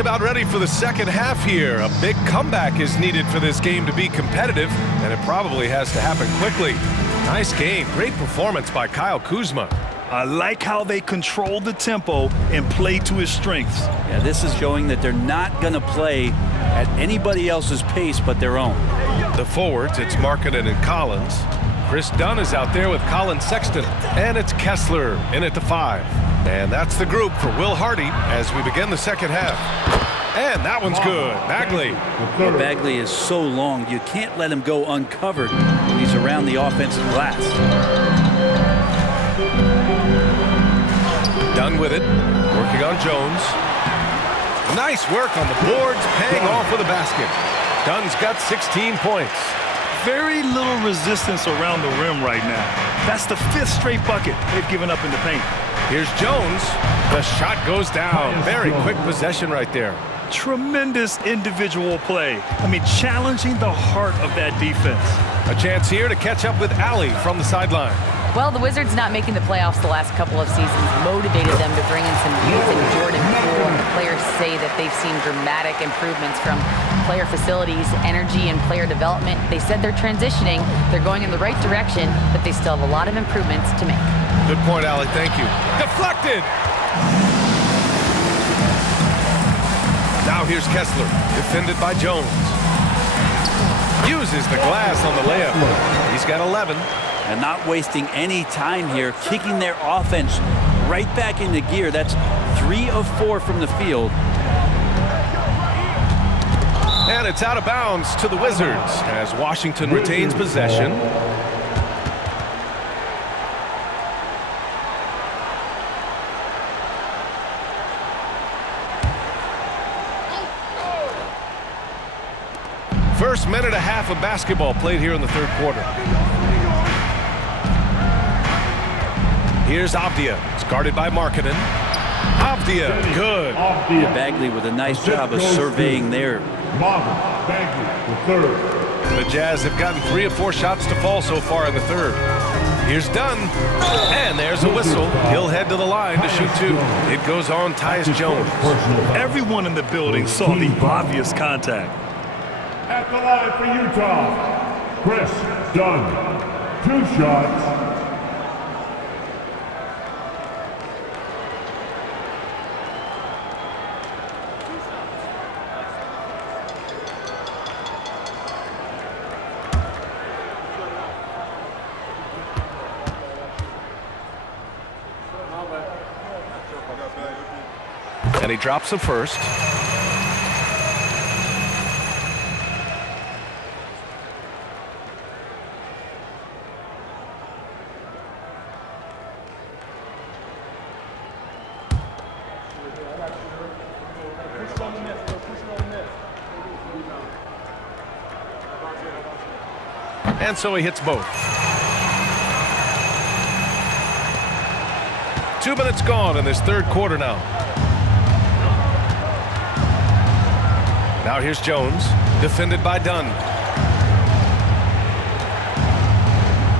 About ready for the second half here. A big comeback is needed for this game to be competitive, and it probably has to happen quickly. Nice game. Great performance by Kyle Kuzma. I like how they control the tempo and play to his strengths. Yeah, this is showing that they're not going to play at anybody else's pace but their own. The forwards, it's Markkanen and Collins. Chris Dunn is out there with Colin Sexton, and it's Kessler in at the 5. And that's the group for Will Hardy as we begin the second half. And that one's good. Bagley. Well, Bagley is so long, you can't let him go uncovered when he's around the offensive glass. Dunn with it, working on Jones. Nice work on the boards, paying off with a basket. Dunn's got 16 points. Very little resistance around the rim right now. That's the 5th straight bucket they've given up in the paint. Here's Jones. The shot goes down. Very quick possession right there. Tremendous individual play. I mean, challenging the heart of that defense. A chance here to catch up with Allie from the sideline. Well, the Wizards not making the playoffs the last couple of seasons motivated them to bring in some youth in Jordan Poole. And the players say that they've seen dramatic improvements from player facilities, energy, and player development. They said they're transitioning, they're going in the right direction, but they still have a lot of improvements to make. Good point, Allie. Thank you. Deflected! Now here's Kessler, defended by Jones. Uses the glass on the layup. He's got 11. And not wasting any time here, kicking their offense right back into gear. That's 3 of 4 from the field. And it's out of bounds to the Wizards as Washington retains possession. First minute and a half of basketball played here in the third quarter. Here's Avdia. It's guarded by Markkanen. Avdia, good. Bagley with a nice job of surveying there. The Jazz have gotten 3 of 4 shots to fall so far in the third. Here's Dunn, and there's a whistle. He'll head to the line to shoot 2. It goes on Tyus Jones. Everyone in the building saw the obvious contact. At the line for Utah, Chris Dunn. 2 shots. And he drops the first. And so he hits both. 2 minutes gone in this third quarter now. Now here's Jones, defended by Dunn.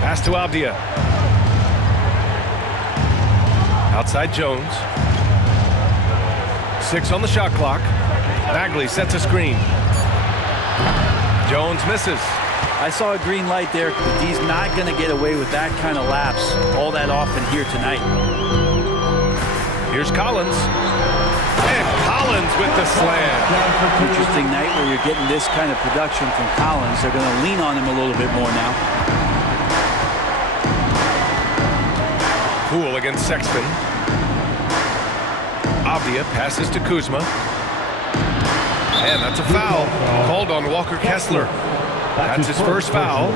Pass to Avdia. Outside Jones. 6 on the shot clock. Bagley sets a screen. Jones misses. I saw a green light there. He's not going to get away with that kind of lapse all that often here tonight. Here's Collins. And Collins with the slam. Interesting night where you're getting this kind of production from Collins. They're going to lean on him a little bit more now. Poole against Sexton. Avdia passes to Kuzma. And that's a foul called on Walker Kessler. That's his first foul.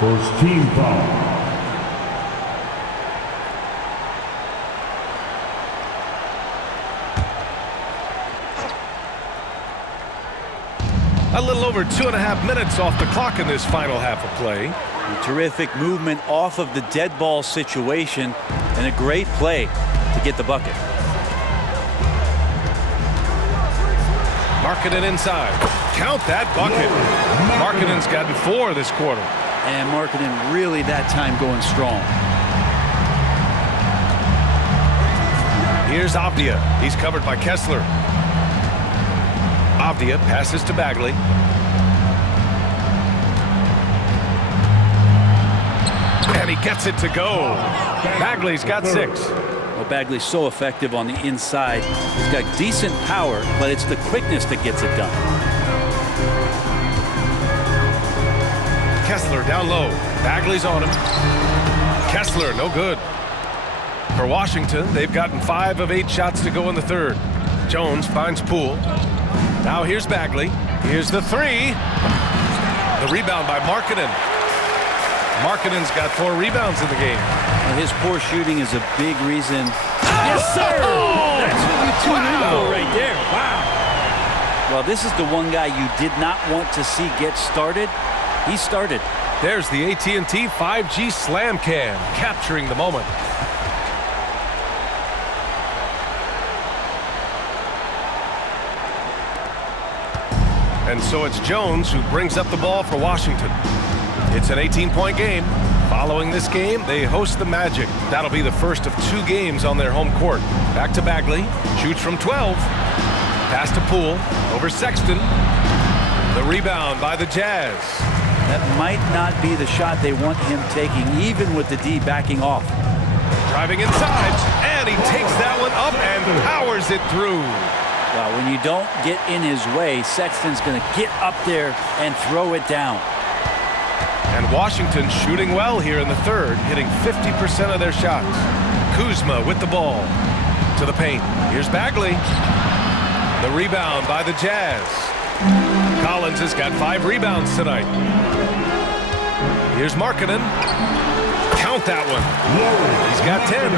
First team foul. A little over 2.5 minutes off the clock in this final half of play. A terrific movement off of the dead ball situation and a great play to get the bucket. Markkanen inside. Count that bucket. Markkanen's gotten 4 this quarter. And Markkanen really that time going strong. Here's Avdia. He's covered by Kessler. Avdia passes to Bagley. And he gets it to go. Bagley's got 6. Well, Bagley's so effective on the inside. He's got decent power, but it's the quickness that gets it done. Kessler down low. Bagley's on him. Kessler, no good. For Washington, they've gotten 5 of 8 shots to go in the third. Jones finds Poole. Now here's Bagley. Here's the 3. The rebound by Markkanen. Markkanen's got 4 rebounds in the game. And his poor shooting is a big reason. Yes, sir! That's what you tune in for right there. Wow. Well, this is the one guy you did not want to see get started. He started. There's the AT&T 5G Slam Cam, capturing the moment. And so it's Jones who brings up the ball for Washington. It's an 18-point game. Following this game, they host the Magic. That'll be the first of 2 games on their home court. Back to Bagley. Shoots from 12. Pass to Poole. Over Sexton. The rebound by the Jazz. That might not be the shot they want him taking, even with the D backing off. Driving inside, and he takes that one up and powers it through. Well, when you don't get in his way, Sexton's going to get up there and throw it down. And Washington shooting well here in the third, hitting 50% of their shots. Kuzma with the ball to the paint. Here's Bagley. The rebound by the Jazz. Collins has got 5 rebounds tonight. Here's Markkanen. Count that one. He's got 10.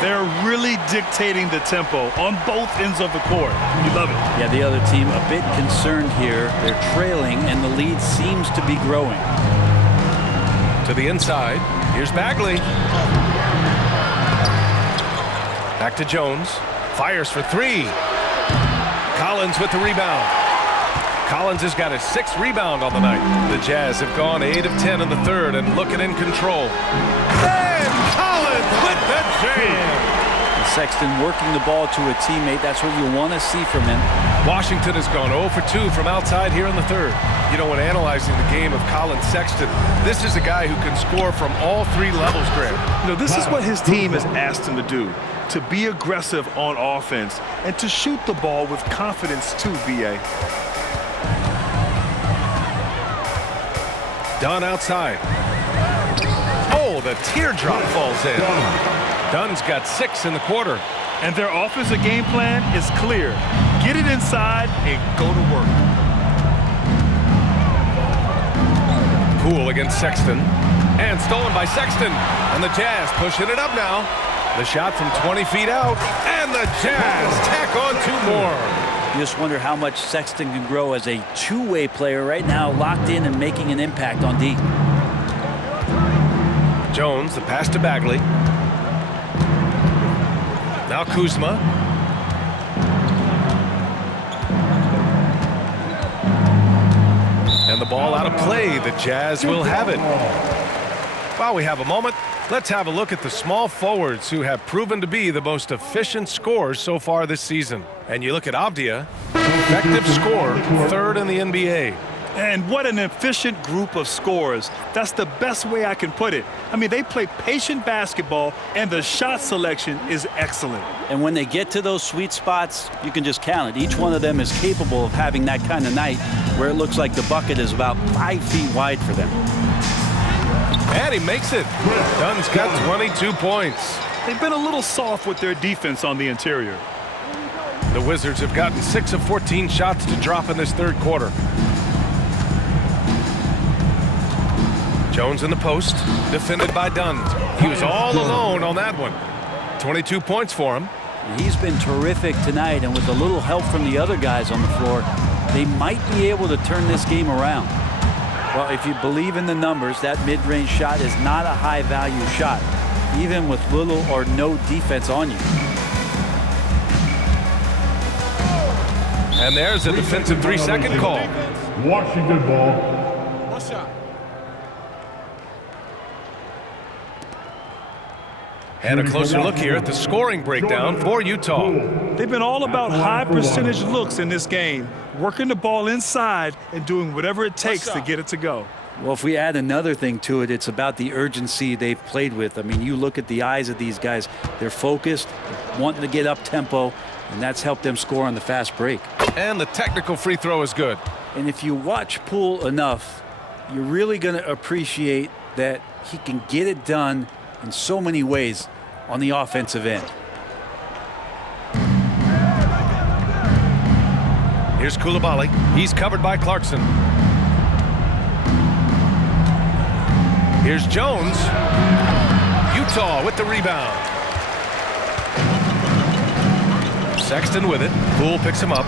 They're really dictating the tempo on both ends of the court. You love it. Yeah, the other team a bit concerned here. They're trailing, and the lead seems to be growing. To the inside. Here's Bagley. Back to Jones. Fires for 3. Collins with the rebound. Collins has got his 6th rebound on the night. The Jazz have gone 8 of 10 in the third and looking in control. And Collins with the jam. Sexton working the ball to a teammate. That's what you want to see from him. Washington has gone 0 for 2 from outside here in the third. You know, when analyzing the game of Colin Sexton, this is a guy who can score from all 3 levels, Graham. You know, this is what his team has asked him to do, to be aggressive on offense and to shoot the ball with confidence too, B.A. Dunn outside. Oh, the teardrop falls in. Dunn's got 6 in the quarter. And their offensive game plan is clear. Get it inside and go to work. Poole against Sexton. And stolen by Sexton. And the Jazz pushing it up now. The shot from 20 feet out. And the Jazz tack on 2 more. You just wonder how much Sexton can grow as a two-way player right now, locked in and making an impact on D. Jones, the pass to Bagley. Now Kuzma. And the ball out of play. The Jazz will have it. While we have a moment, let's have a look at the small forwards who have proven to be the most efficient scorers so far this season. And you look at Avdia, effective scorer, 3rd in the NBA. And what an efficient group of scorers. That's the best way I can put it. I mean, they play patient basketball, and the shot selection is excellent. And when they get to those sweet spots, you can just count it. Each one of them is capable of having that kind of night where it looks like the bucket is about 5 feet wide for them. And he makes it. Dunn's got 22 points. They've been a little soft with their defense on the interior. The Wizards have gotten 6 of 14 shots to drop in this third quarter. Jones in the post, defended by Dunn. He was all alone on that one. 22 points for him. He's been terrific tonight, and with a little help from the other guys on the floor, they might be able to turn this game around. Well, if you believe in the numbers, that mid-range shot is not a high-value shot, even with little or no defense on you. And there's a defensive 3-second call. Washington ball. One shot. And a closer look here at the scoring breakdown for Utah. They've been all about high percentage looks in this game, working the ball inside and doing whatever it takes to get it to go. Well, if we add another thing to it, it's about the urgency they've played with. I mean, you look at the eyes of these guys. They're focused, wanting to get up tempo, and that's helped them score on the fast break. And the technical free throw is good. And if you watch Poole enough, you're really going to appreciate that he can get it done in so many ways on the offensive end. Here's Coulibaly. He's covered by Clarkson. Here's Jones. Utah with the rebound. Sexton with it. Poole picks him up.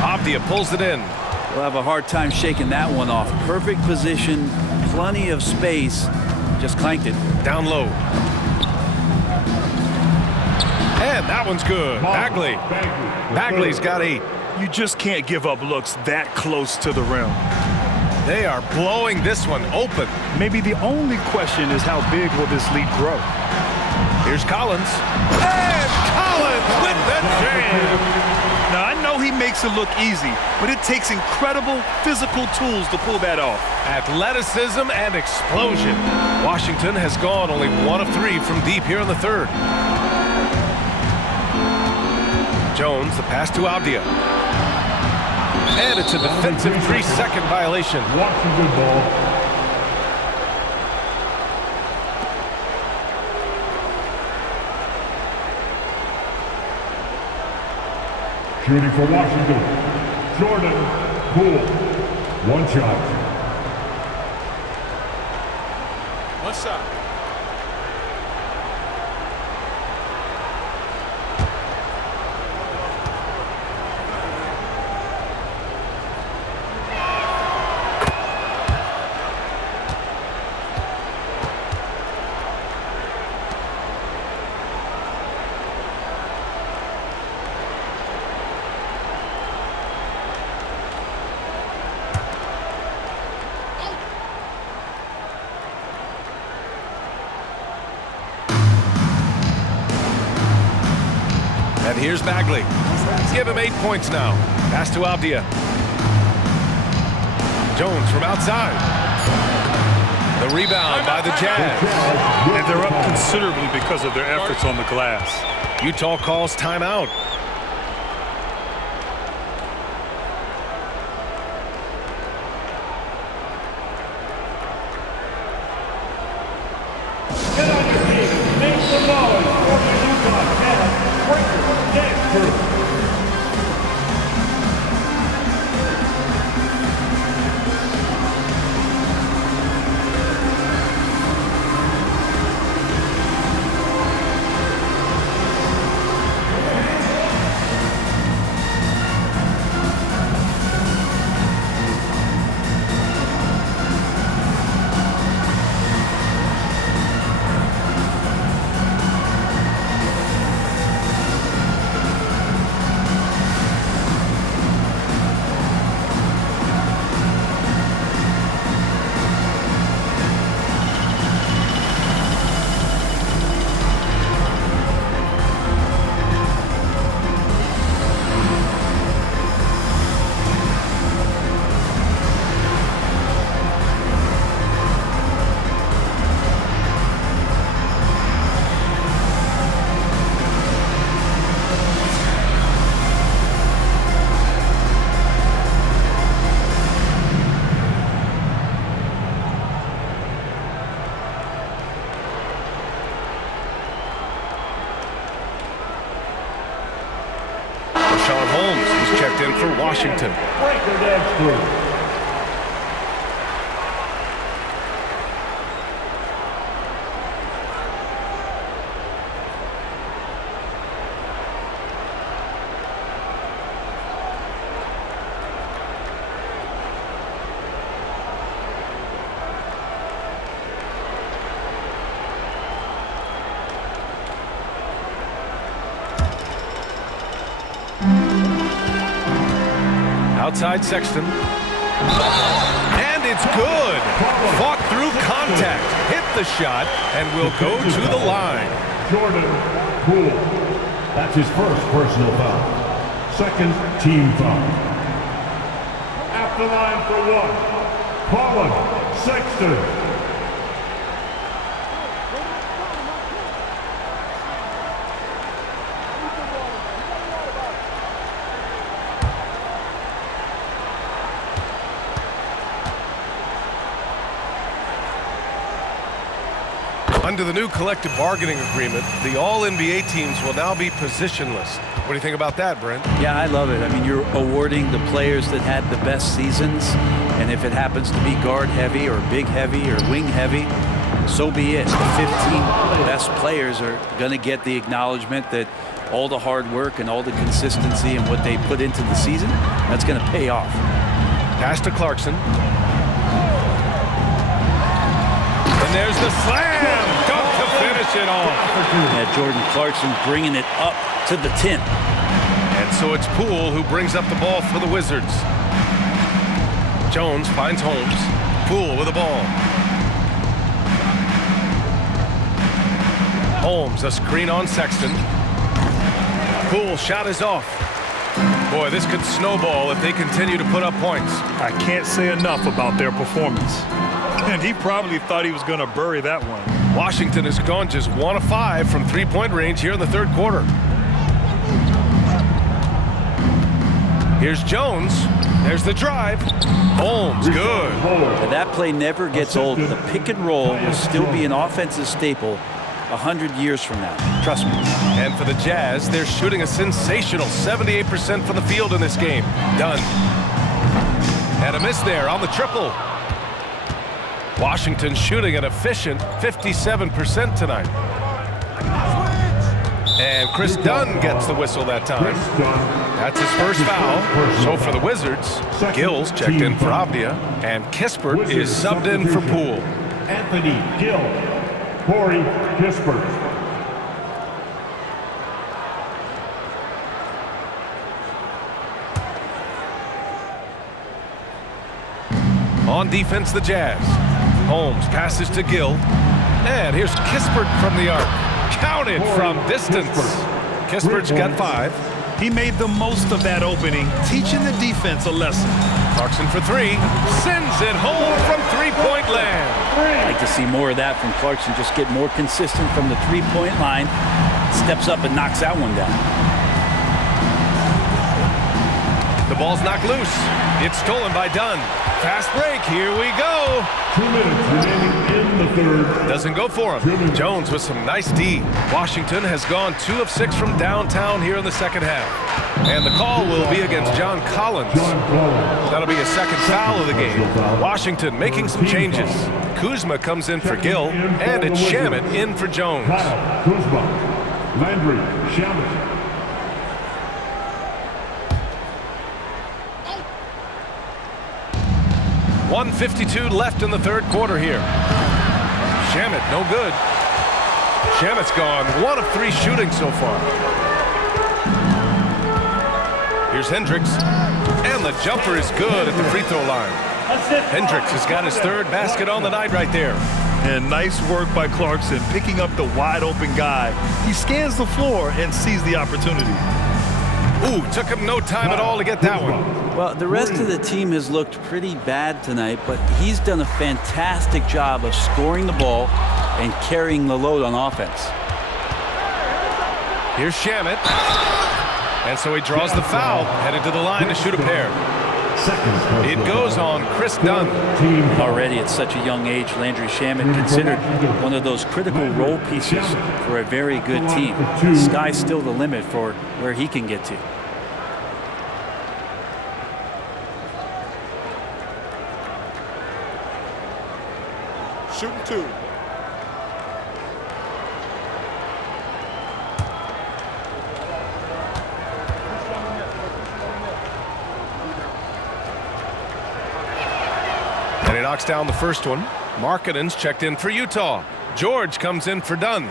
Avdia pulls it in. We'll have a hard time shaking that one off. Perfect position, plenty of space. Just clanked it. Down low. And that one's good. Bagley. Bagley's got 8. You just can't give up looks that close to the rim. They are blowing this one open. Maybe the only question is how big will this lead grow? Here's Collins. And Collins with the jam. Now, I know he makes it look easy, but it takes incredible physical tools to pull that off. Athleticism and explosion. Washington has gone only 1 of 3 from deep here in the third. Jones, the pass to Avdia. And it's a defensive 3-second violation. Washington ball. Shooting for Washington, Jordan Poole. 1 shot. One shot. And here's Bagley. Give him 8 points now. Pass to Avdia. Jones from outside. The rebound by the Jazz. And they're up considerably because of their efforts on the glass. Utah calls timeout. Get on your feet. Make some noise for the Utah Jazz Breakers Dance Crew. Checked in for Washington. Breaker Dance Crew. Outside Sexton. And it's good. Fought through contact. Hit the shot and will go to the line. Jordan Poole. That's his first personal foul. Second team foul. At the line for 1. Colin Sexton. Under the new collective bargaining agreement, the all-NBA teams will now be positionless. What do you think about that, Brent? Yeah, I love it. I mean, you're awarding the players that had the best seasons, and if it happens to be guard heavy or big heavy or wing heavy, so be it. The 15 best players are going to get the acknowledgement that all the hard work and all the consistency and what they put into the season, that's going to pay off. Pass to Clarkson. And there's the slam! Dunk to finish it off. Yeah, Jordan Clarkson bringing it up to the 10. And so it's Poole who brings up the ball for the Wizards. Jones finds Holmes. Poole with the ball. Holmes, a screen on Sexton. Poole shot is off. Boy, this could snowball if they continue to put up points. I can't say enough about their performance. And he probably thought he was going to bury that one. Washington has gone just 1 of 5 from three-point range here in the third quarter. Here's Jones. There's the drive. Holmes, good. That play never gets old. The pick and roll will still be an offensive staple 100 years from now. Trust me. And for the Jazz, they're shooting a sensational 78% from the field in this game. Done. And a miss there on the triple. Washington shooting an efficient 57% tonight. And Chris Dunn gets the whistle that time. That's his first foul. So for the Wizards, Gill's checked in for Avdia, and Kispert is subbed in for Poole. Anthony Gill, Corey Kispert. On defense, the Jazz. Holmes passes to Gill. And here's Kispert from the arc. Counted from distance. Kispert's got 5. He made the most of that opening, teaching the defense a lesson. Clarkson for 3. Sends it home from three-point land. I'd like to see more of that from Clarkson. Just get more consistent from the three-point line. Steps up and knocks that one down. The ball's knocked loose. It's stolen by Dunn. Fast break. Here we go. 2 minutes remaining in the third. Doesn't go for him. Jones with some nice D. Washington has gone 2 of 6 from downtown here in the second half. And the call will be against John Collins. That'll be a second foul of the game. Washington making some changes. Kuzma comes in for Gill, and it's Shamet in for Jones. Kuzma, Landry, Shamet. 1:52 left in the third quarter here. Shamet, no good. Shamet's gone 1 of 3 shooting so far. Here's Hendricks, and the jumper is good at the free throw line. Hendricks has got his 3rd basket on the night right there. And nice work by Clarkson, picking up the wide open guy. He scans the floor and sees the opportunity. Ooh, took him no time at all to get that one. Well, the rest of the team has looked pretty bad tonight, but he's done a fantastic job of scoring the ball and carrying the load on offense. Here's Shamet. And so he draws the foul, headed to the line to shoot a pair. It goes on Chris Dunn. Already at such a young age, Landry Shamet considered one of those critical role pieces for a very good team. The sky's still the limit for where he can get to. Shooting 2. And he knocks down the first one. Markkanen's checked in for Utah. George comes in for Dunn.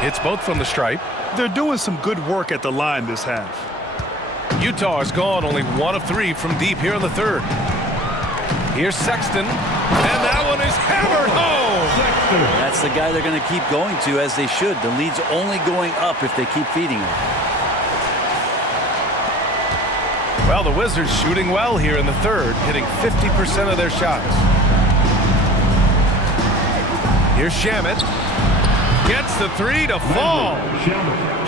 Hits both from the stripe. They're doing some good work at the line this half. Utah has gone only 1 of 3 from deep here in the third. Here's Sexton, and that one is hammered home. That's the guy they're going to keep going to, as they should. The lead's only going up if they keep feeding him. Well, the Wizards shooting well here in the third, hitting 50% of their shots. Here's Shamet. Gets the 3 to fall.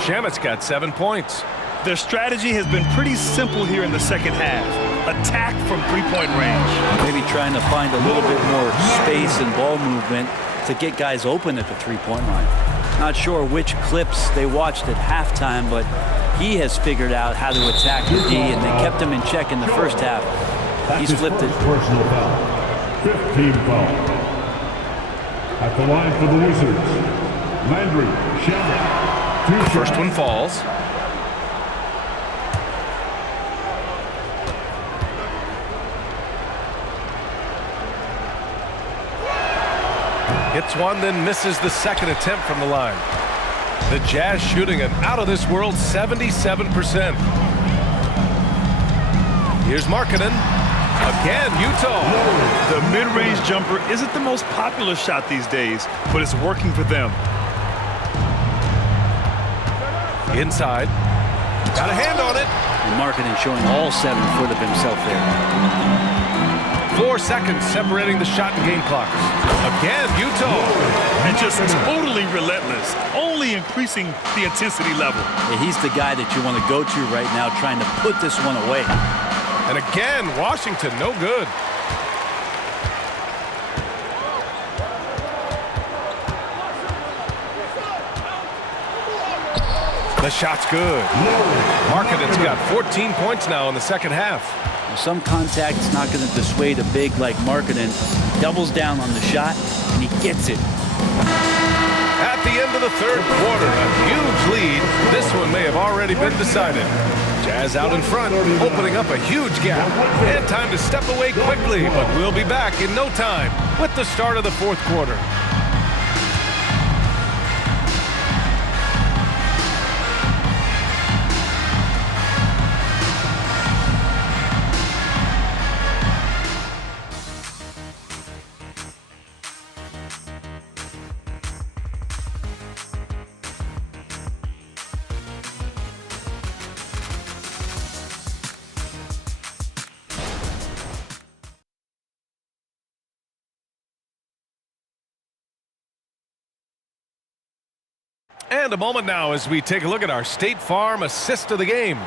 Shamet's got 7 points. Their strategy has been pretty simple here in the second half. Attack from three-point range. Maybe trying to find a little bit more space and ball movement to get guys open at the three-point line. Not sure which clips they watched at halftime, but he has figured out how to attack the D, and they kept him in check in the first half. He's flipped it. Personal foul. 15 foul. At the line for the Wizards, Landry Shamet. First one falls. Hits one, then misses the second attempt from the line. The Jazz shooting an out-of-this-world 77%. Here's Markkanen. Again, Utah. The mid-range jumper isn't the most popular shot these days, but it's working for them. Inside. Got a hand on it. And Markkanen showing all 7 foot of himself there. 4 seconds separating the shot and game clocks. Again, Utah. And just totally relentless, only increasing the intensity level. Yeah, he's the guy that you want to go to right now, trying to put this one away. And again, Washington, no good. The shot's good. Markkanen's got 14 points now in the second half. Some contact's not going to dissuade a big like Markkanen. Doubles down on the shot, and he gets it. At the end of the third quarter, a huge lead. This one may have already been decided. Jazz out in front, opening up a huge gap. And time to step away quickly, but we'll be back in no time with the start of the fourth quarter. And a moment now as we take a look at our State Farm assist of the game.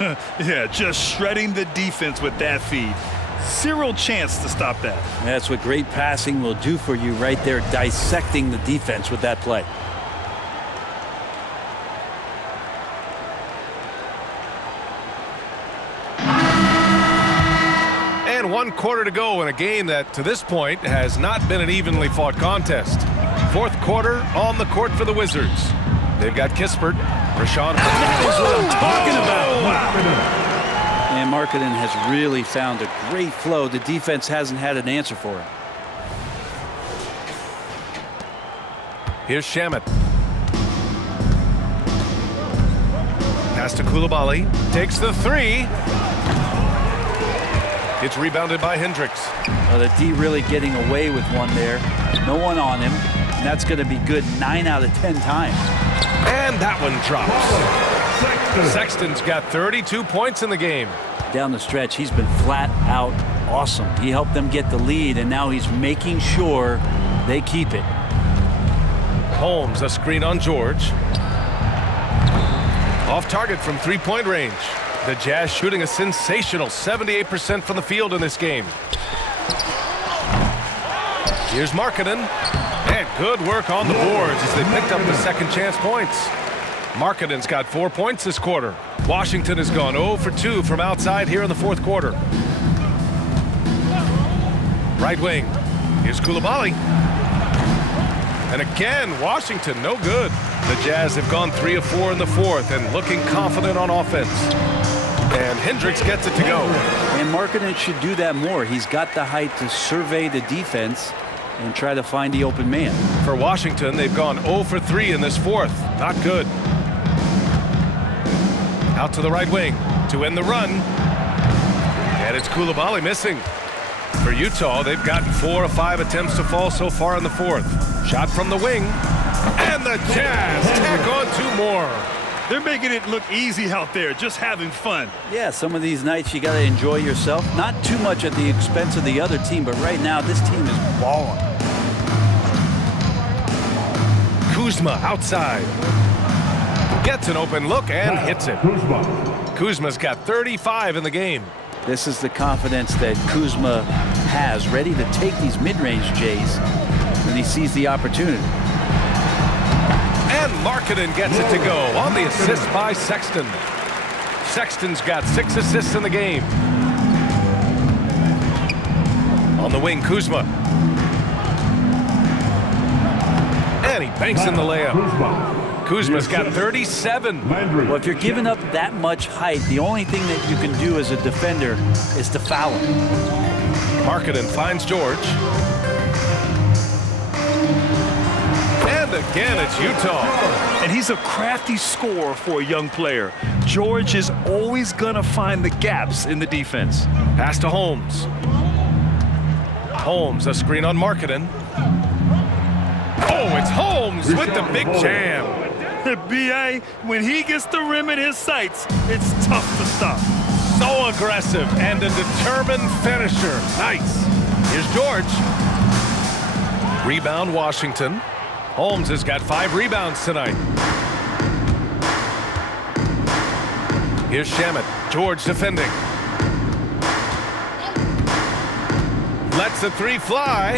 Yeah, just shredding the defense with that feed. Zero chance to stop that. That's what great passing will do for you right there, dissecting the defense with that play. And 1 quarter to go in a game that, to this point, has not been an evenly fought contest. Fourth quarter on the court for the Wizards. They've got Kispert, Rashawn. That's what I'm talking about. Wow. And Markkanen has really found a great flow. The defense hasn't had an answer for him. Here's Shamet. Pass to Coulibaly. Takes the 3. It's rebounded by Hendricks. Well, the D really getting away with one there. No one on him. And that's going to be good 9 out of 10 times. And that one drops. Sexton's got 32 points in the game. Down the stretch, he's been flat out awesome. He helped them get the lead, and now he's making sure they keep it. Holmes, a screen on George. Off target from three-point range. The Jazz shooting a sensational 78% from the field in this game. Here's Markkanen. And good work on the boards as they picked up the second chance points. Markkanen's got 4 points this quarter. Washington has gone 0 for 2 from outside here in the fourth quarter. Right wing. Here's Coulibaly. And again, Washington no good. The Jazz have gone 3 of 4 in the fourth and looking confident on offense. And Hendricks gets it to go. And Markkanen should do that more. He's got the height to survey the defense and try to find the open man. For Washington, they've gone 0 for 3 in this fourth. Not good. Out to the right wing to end the run. And it's Coulibaly missing. For Utah, they've gotten 4 of 5 attempts to fall so far in the fourth. Shot from the wing. And the Jazz tack on 2 more. They're making it look easy out there, just having fun. Yeah, some of these nights you got to enjoy yourself. Not too much at the expense of the other team, but right now this team is balling. Kuzma outside. Gets an open look and hits it. Kuzma's got 35 in the game. This is the confidence that Kuzma has, ready to take these mid-range Jays when he sees the opportunity. And Markkanen gets it to go on the assist by Sexton. Sexton's got 6 assists in the game. On the wing, Kuzma. And he banks in the layup. Kuzma's got 37. Well, if you're giving up that much height, the only thing that you can do as a defender is to foul him. Markkanen finds George. And again, it's Utah. And he's a crafty scorer for a young player. George is always going to find the gaps in the defense. Pass to Holmes. Holmes, a screen on Markkanen. Oh, it's Holmes with the big jam. B.A., when he gets the rim in his sights, it's tough to stop. So aggressive and a determined finisher. Nice. Here's George. Rebound, Washington. Holmes has got 5 rebounds tonight. Here's Shamet. George defending. Lets the 3 fly.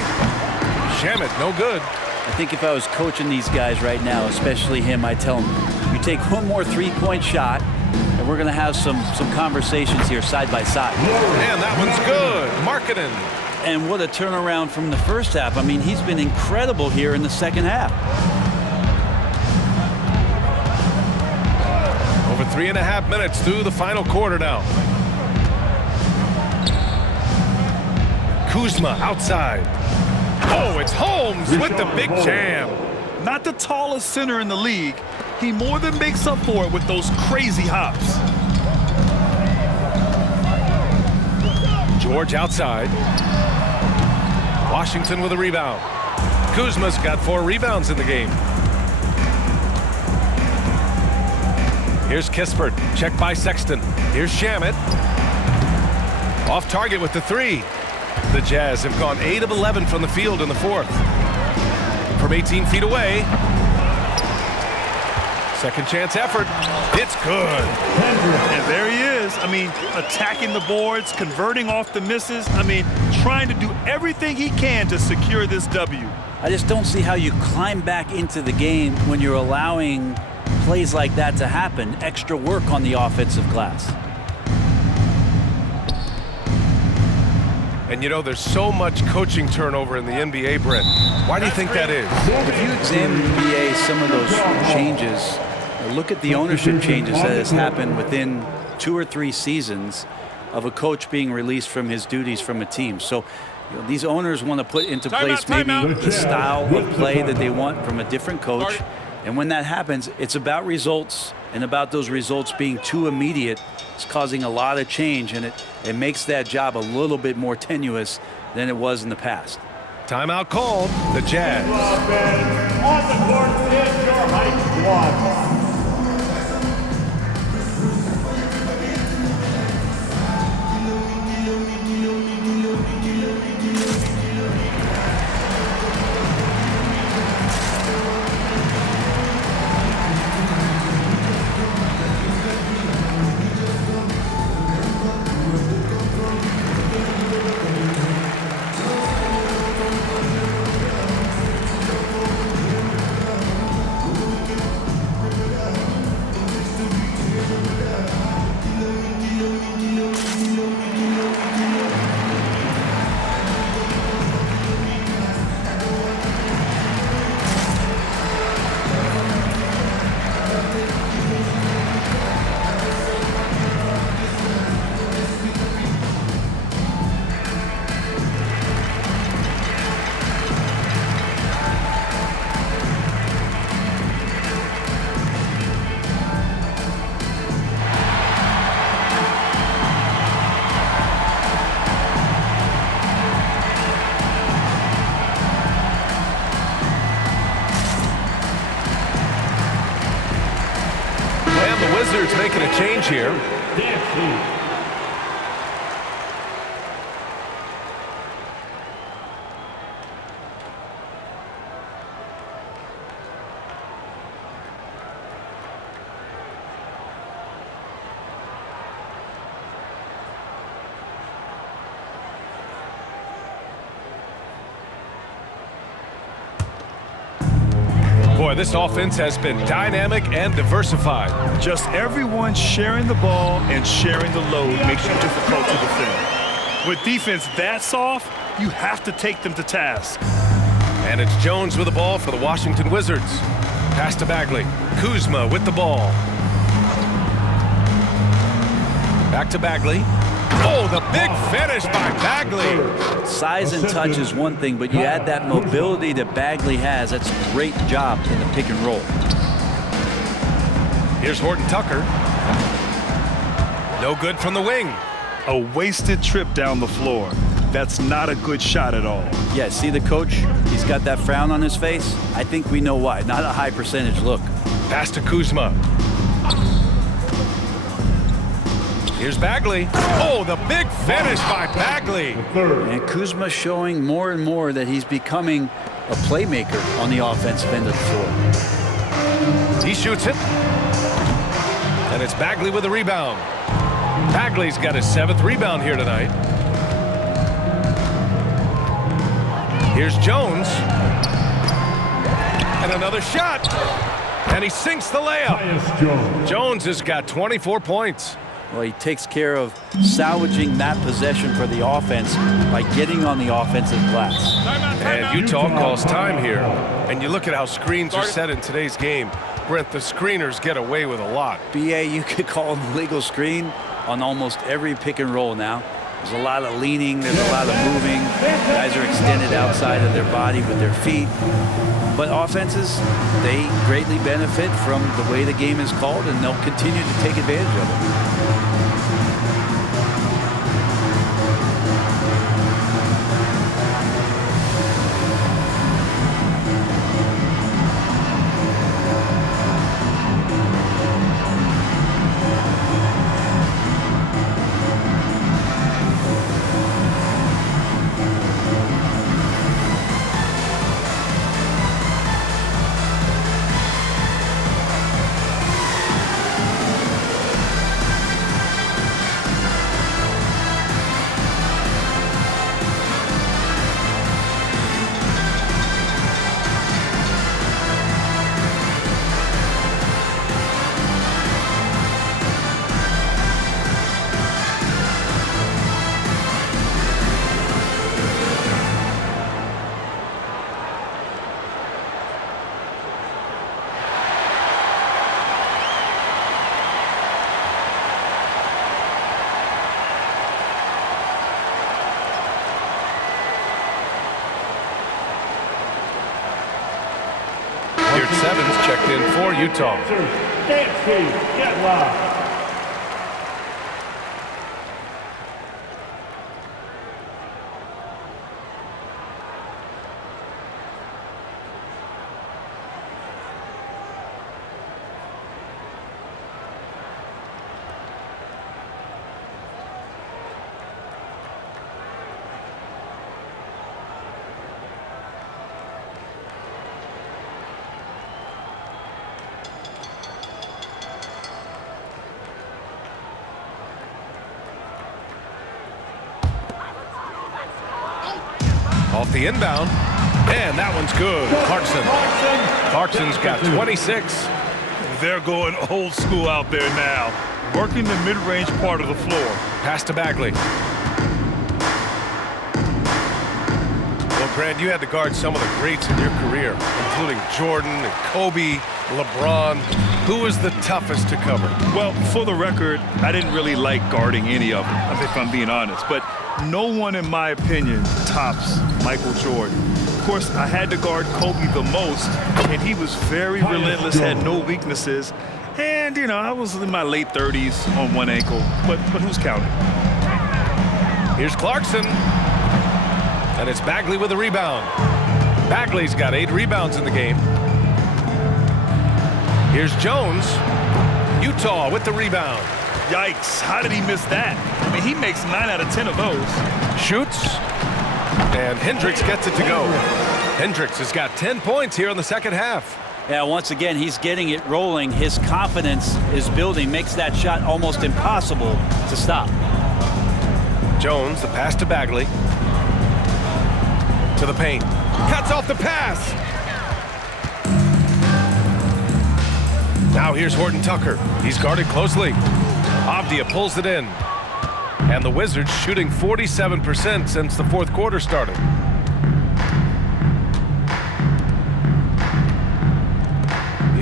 Shamet, no good. I think if I was coaching these guys right now, especially him, I'd tell him, you take one more 3-point shot, and we're going to have some conversations here side by side. And that one's good. Markkanen. And what a turnaround from the first half. I mean, he's been incredible here in the second half. Over 3.5 minutes through the final quarter now. Kuzma outside. Oh, it's Holmes with the big jam. Not the tallest center in the league. He more than makes up for it with those crazy hops. George outside. Washington with a rebound. Kuzma's got 4 rebounds in the game. Here's Kispert. Checked by Sexton. Here's Shamet. Off target with the 3. The Jazz have gone 8 of 11 from the field in the 4th. From 18 feet away. Second chance effort. It's good. And there he is. I mean, attacking the boards, converting off the misses. I mean, trying to do everything he can to secure this W. I just don't see how you climb back into the game when you're allowing plays like that to happen. Extra work on the offensive glass. And you know, there's so much coaching turnover in the NBA, Brent. Why do you think that is? If you examine the NBA, some of those changes, look at the ownership changes that has happened within 2 or 3 seasons of a coach being released from his duties from a team. So these owners want to put into place maybe the style of play that they want from a different coach. And when that happens, it's about results and about those results being too immediate. It's causing a lot of change, and it makes that job a little bit more tenuous than it was in the past. Timeout called. The Jazz. On the court is your height squad. Wizards making a change here. Boy, this offense has been dynamic and diversified. Just everyone sharing the ball and sharing the load makes it difficult to defend. With defense that soft, you have to take them to task. And it's Jones with the ball for the Washington Wizards. Pass to Bagley. Kuzma with the ball. Back to Bagley. Oh, the big finish by Bagley. Size and touch is one thing, but you add that mobility that Bagley has. That's a great job in the pick and roll. Here's Horton Tucker. No good from the wing. A wasted trip down the floor. That's not a good shot at all. Yeah, see the coach? He's got that frown on his face. I think we know why. Not a high percentage look. Pass to Kuzma. Here's Bagley. Oh, the big finish by Bagley. And Kuzma showing more and more that he's becoming a playmaker on the offensive end of the floor. He shoots it. And it's Bagley with a rebound. Bagley's got his 7th rebound here tonight. Here's Jones. And another shot. And he sinks the layup. Jones has got 24 points. Well, he takes care of salvaging that possession for the offense by getting on the offensive glass. And Utah calls time here. And you look at how screens are set in today's game. Brent, the screeners get away with a lot. BA, you could call them legal screen on almost every pick and roll now. There's a lot of leaning, there's a lot of moving. Guys are extended outside of their body with their feet. But offenses, they greatly benefit from the way the game is called, and they'll continue to take advantage of it. Sevens checked in for Utah. Get live. Off the inbound, and that one's good. Clarkson's got 26. They're going old school out there now, working the mid-range part of the floor. Pass to Bagley. Well, Grant, you had to guard some of the greats in your career, including Jordan and Kobe, LeBron. Who was the toughest to cover? Well, for the record, I didn't really like guarding any of them, if I'm being honest. But no one, in my opinion, tops Michael Jordan. Of course, I had to guard Kobe the most, and he was very relentless, had no weaknesses. And, you know, I was in my late 30s on one ankle, but who's counting? Here's Clarkson. And it's Bagley with a rebound. Bagley's got 8 rebounds in the game. Here's Jones. Utah with the rebound. Yikes, how did he miss that? I mean, he makes 9 out of 10 of those. Shoots. And Hendricks gets it to go. Hendricks has got 10 points here in the second half. Yeah, once again, he's getting it rolling. His confidence is building, makes that shot almost impossible to stop. Jones, the pass to Bagley. To the paint. Cuts off the pass. Now here's Horton Tucker. He's guarded closely. Avdia pulls it in. And the Wizards shooting 47% since the fourth quarter started.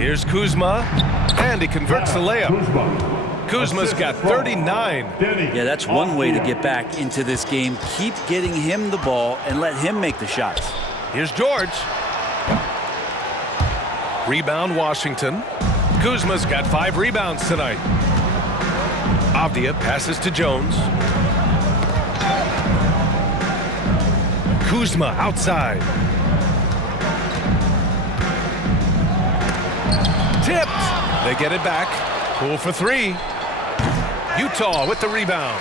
Here's Kuzma, and he converts the layup. Kuzma's got 39. Yeah, that's one way to get back into this game. Keep getting him the ball and let him make the shots. Here's George. Rebound, Washington. Kuzma's got 5 rebounds tonight. Avdia passes to Jones. Kuzma outside. Tipped. They get it back. Poole for 3. Utah with the rebound.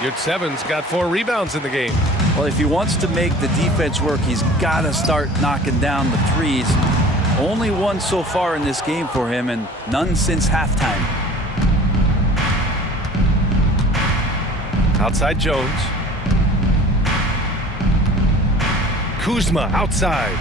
Yurtsevens got 4 rebounds in the game. Well, if he wants to make the defense work, he's got to start knocking down the threes. Only one so far in this game for him, and none since halftime. Outside Jones. Kuzma outside.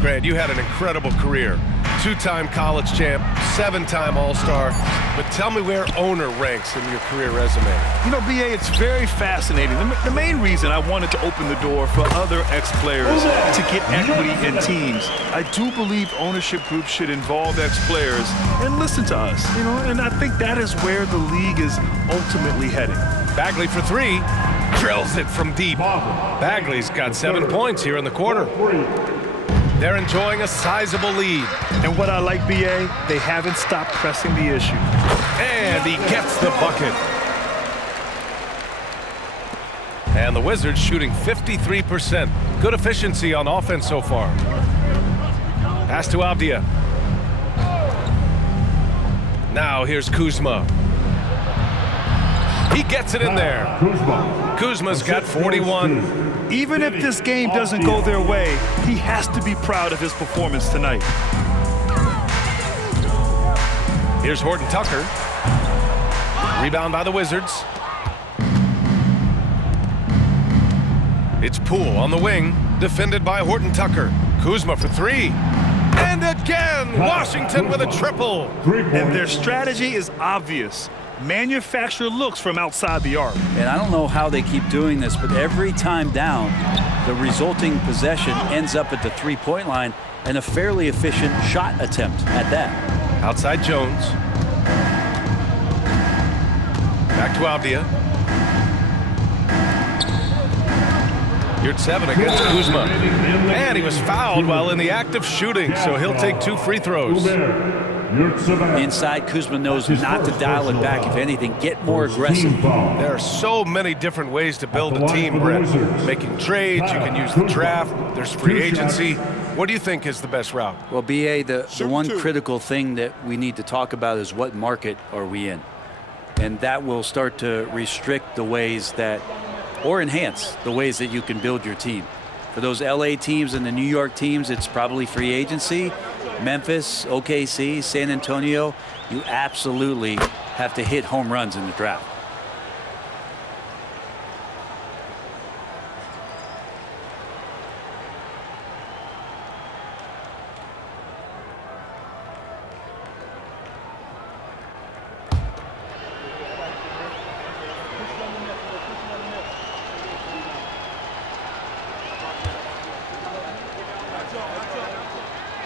Grant, you had an incredible career. 2-time college champ, 7-time All-Star. But tell me where owner ranks in your career resume. You know, BA, it's very fascinating. The main reason I wanted to open the door for other ex-players to get equity in teams. I do believe ownership groups should involve ex-players and listen to us, you know, and I think that is where the league is ultimately heading. Bagley for 3. Drills it from deep. Bagley's got 7 points here in the quarter. They're enjoying a sizable lead. And what I like, BA, they haven't stopped pressing the issue. And he gets the bucket. And the Wizards shooting 53%. Good efficiency on offense so far. Pass to Avdia. Now here's Kuzma. He gets it in there. Kuzma's got 41. Even if this game doesn't go their way, he has to be proud of his performance tonight. Here's Horton Tucker. Rebound by the Wizards. It's Poole on the wing, defended by Horton Tucker. Kuzma for 3. And again, Washington with a triple. And their strategy is obvious. Manufacture looks from outside the arc. And I don't know how they keep doing this, but every time down, the resulting possession ends up at the three-point line and a fairly efficient shot attempt at that. Outside Jones. Back to Avdia. Yurtseven against Kuzma. And he was fouled while in the act of shooting, so he'll take 2 free throws. Inside, Kuzma knows not to dial it back. If anything, get more aggressive. There are so many different ways to build a team, Brett. Making trades, you can use the draft, there's free agency. What do you think is the best route? Well, BA, the one critical thing that we need to talk about is what market are we in? And that will start to restrict the ways that, or enhance the ways that you can build your team. For those LA teams and the New York teams, it's probably free agency. Memphis, OKC, San Antonio, you absolutely have to hit home runs in the draft.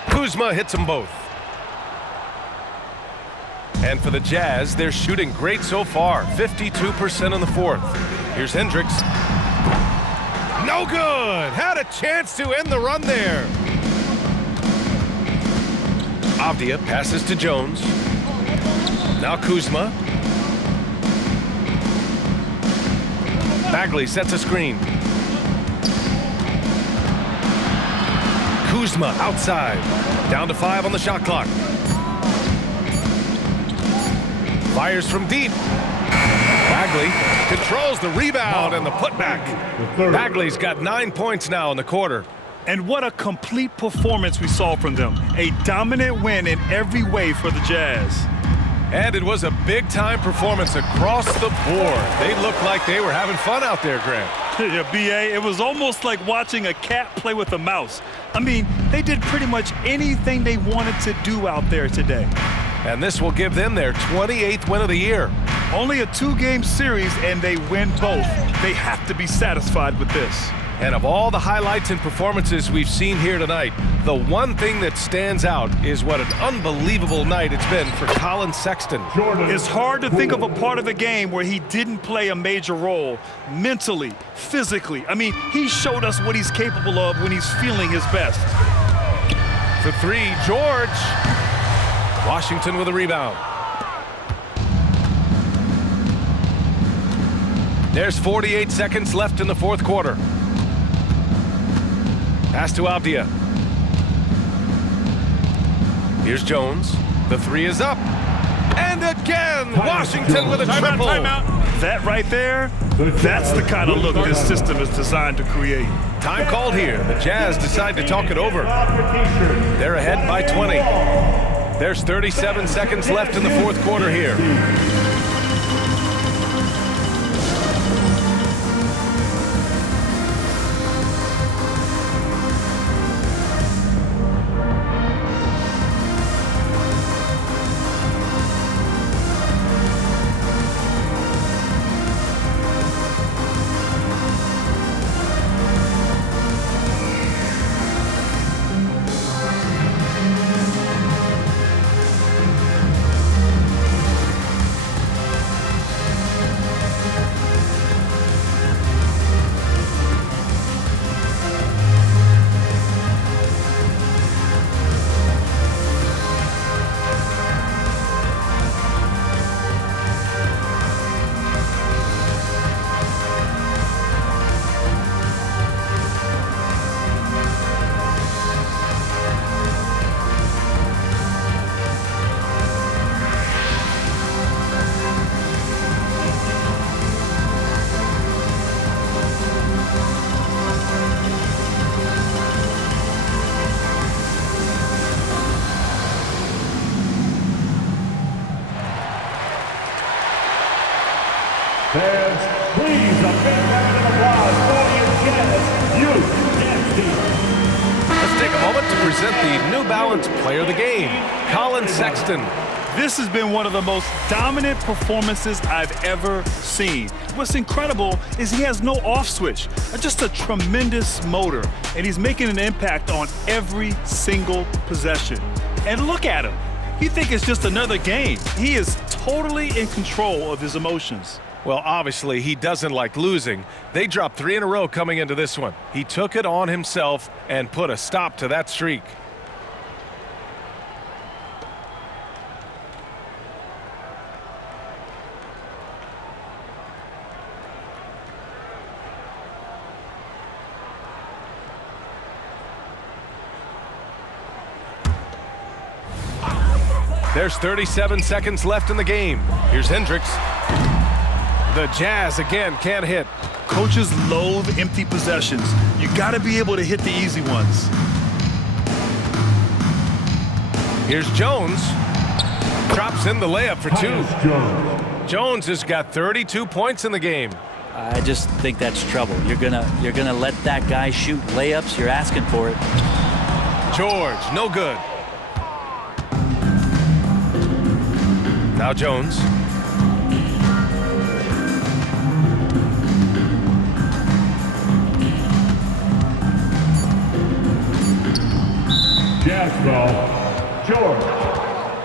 Kuzma hits them both. And for the Jazz, they're shooting great so far. 52% in the 4th. Here's Hendricks. No good. Had a chance to end the run there. Avdia passes to Jones. Now Kuzma. Bagley sets a screen. Kuzma outside. Down to 5 on the shot clock. Fires from deep. Bagley controls the rebound and the putback. Bagley's got 9 points now in the quarter. And what a complete performance we saw from them. A dominant win in every way for the Jazz. And it was a big-time performance across the board. They looked like they were having fun out there, Grant. Yeah, BA, it was almost like watching a cat play with a mouse. I mean, they did pretty much anything they wanted to do out there today. And this will give them their 28th win of the year. Only a 2-game series, and they win both. They have to be satisfied with this. And of all the highlights and performances we've seen here tonight, the one thing that stands out is what an unbelievable night it's been for Colin Sexton. It's hard to think of a part of the game where he didn't play a major role mentally, physically. I mean, he showed us what he's capable of when he's feeling his best. For three, George. Washington with a rebound. There's 48 seconds left in the fourth quarter. Pass to Avdia. Here's Jones. The three is up. And again, Washington with a triple. That right there, that's the kind of look this system is designed to create. Time called here. The Jazz decide to talk it over. They're ahead by 20. There's 37 seconds left in the fourth quarter here. Fans, please, a big round of applause for the Jazz Youth Dance Team. Let's take a moment to present the New Balance Player of the Game, Colin Sexton. This has been one of the most dominant performances I've ever seen. What's incredible is he has no off switch, just a tremendous motor, and he's making an impact on every single possession. And look at him. You think it's just another game. He is totally in control of his emotions. Well, obviously, he doesn't like losing. They dropped 3 in a row coming into this one. He took it on himself and put a stop to that streak. There's 37 seconds left in the game. Here's Hendricks. The Jazz again can't hit. Coaches loathe empty possessions. You got to be able to hit the easy ones. Here's Jones. Drops in the layup for 2. Jones has got 32 points in the game. I just think that's trouble. You're gonna let that guy shoot layups. You're asking for it. George, no good. Now Jones. Jazz foul, George.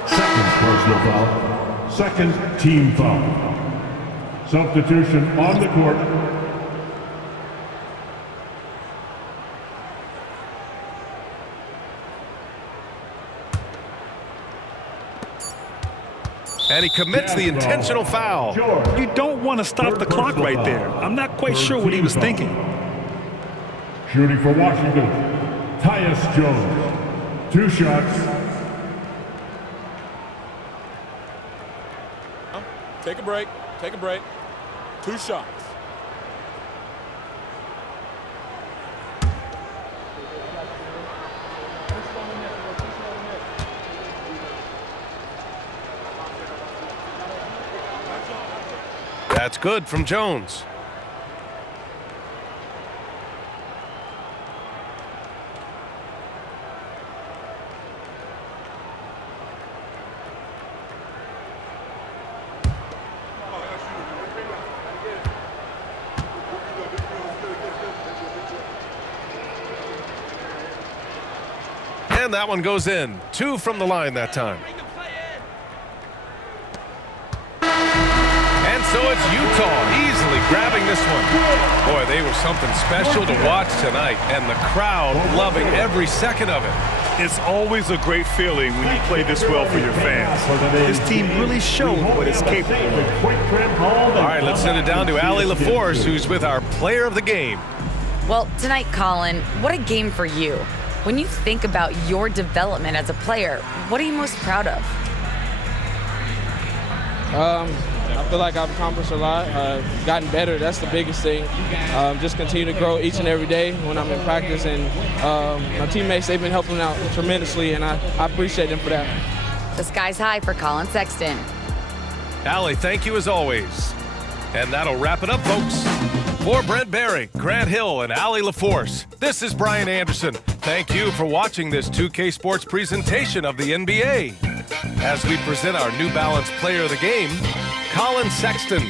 Second personal foul. Second team foul. Substitution on the court. And he commits the intentional foul. You don't want to stop the clock right there. I'm not quite sure what he was thinking. Shooting for Washington, Tyus Jones. 2 shots. Take a break. Take a break. 2 shots. That's good from Jones. And that one goes in. 2 from the line that time. And so it's Utah easily grabbing this one. Boy, they were something special to watch tonight, and the crowd loving every second of it. It's always a great feeling when you play this well for your fans. This team really showed what it's capable of. All right, let's send it down to Allie LaForce, who's with our player of the game. Well, tonight, Colin, what a game for you. When you think about your development as a player, what are you most proud of? I feel like I've accomplished a lot, gotten better. That's the biggest thing. Just continue to grow each and every day when I'm in practice. And my teammates, they've been helping out tremendously, and I appreciate them for that. The sky's high for Colin Sexton. Allie, thank you as always. And that'll wrap it up, folks. For Brent Barry, Grant Hill, and Allie LaForce, this is Brian Anderson. Thank you for watching this 2K Sports presentation of the NBA. As we present our New Balance Player of the Game, Colin Sexton.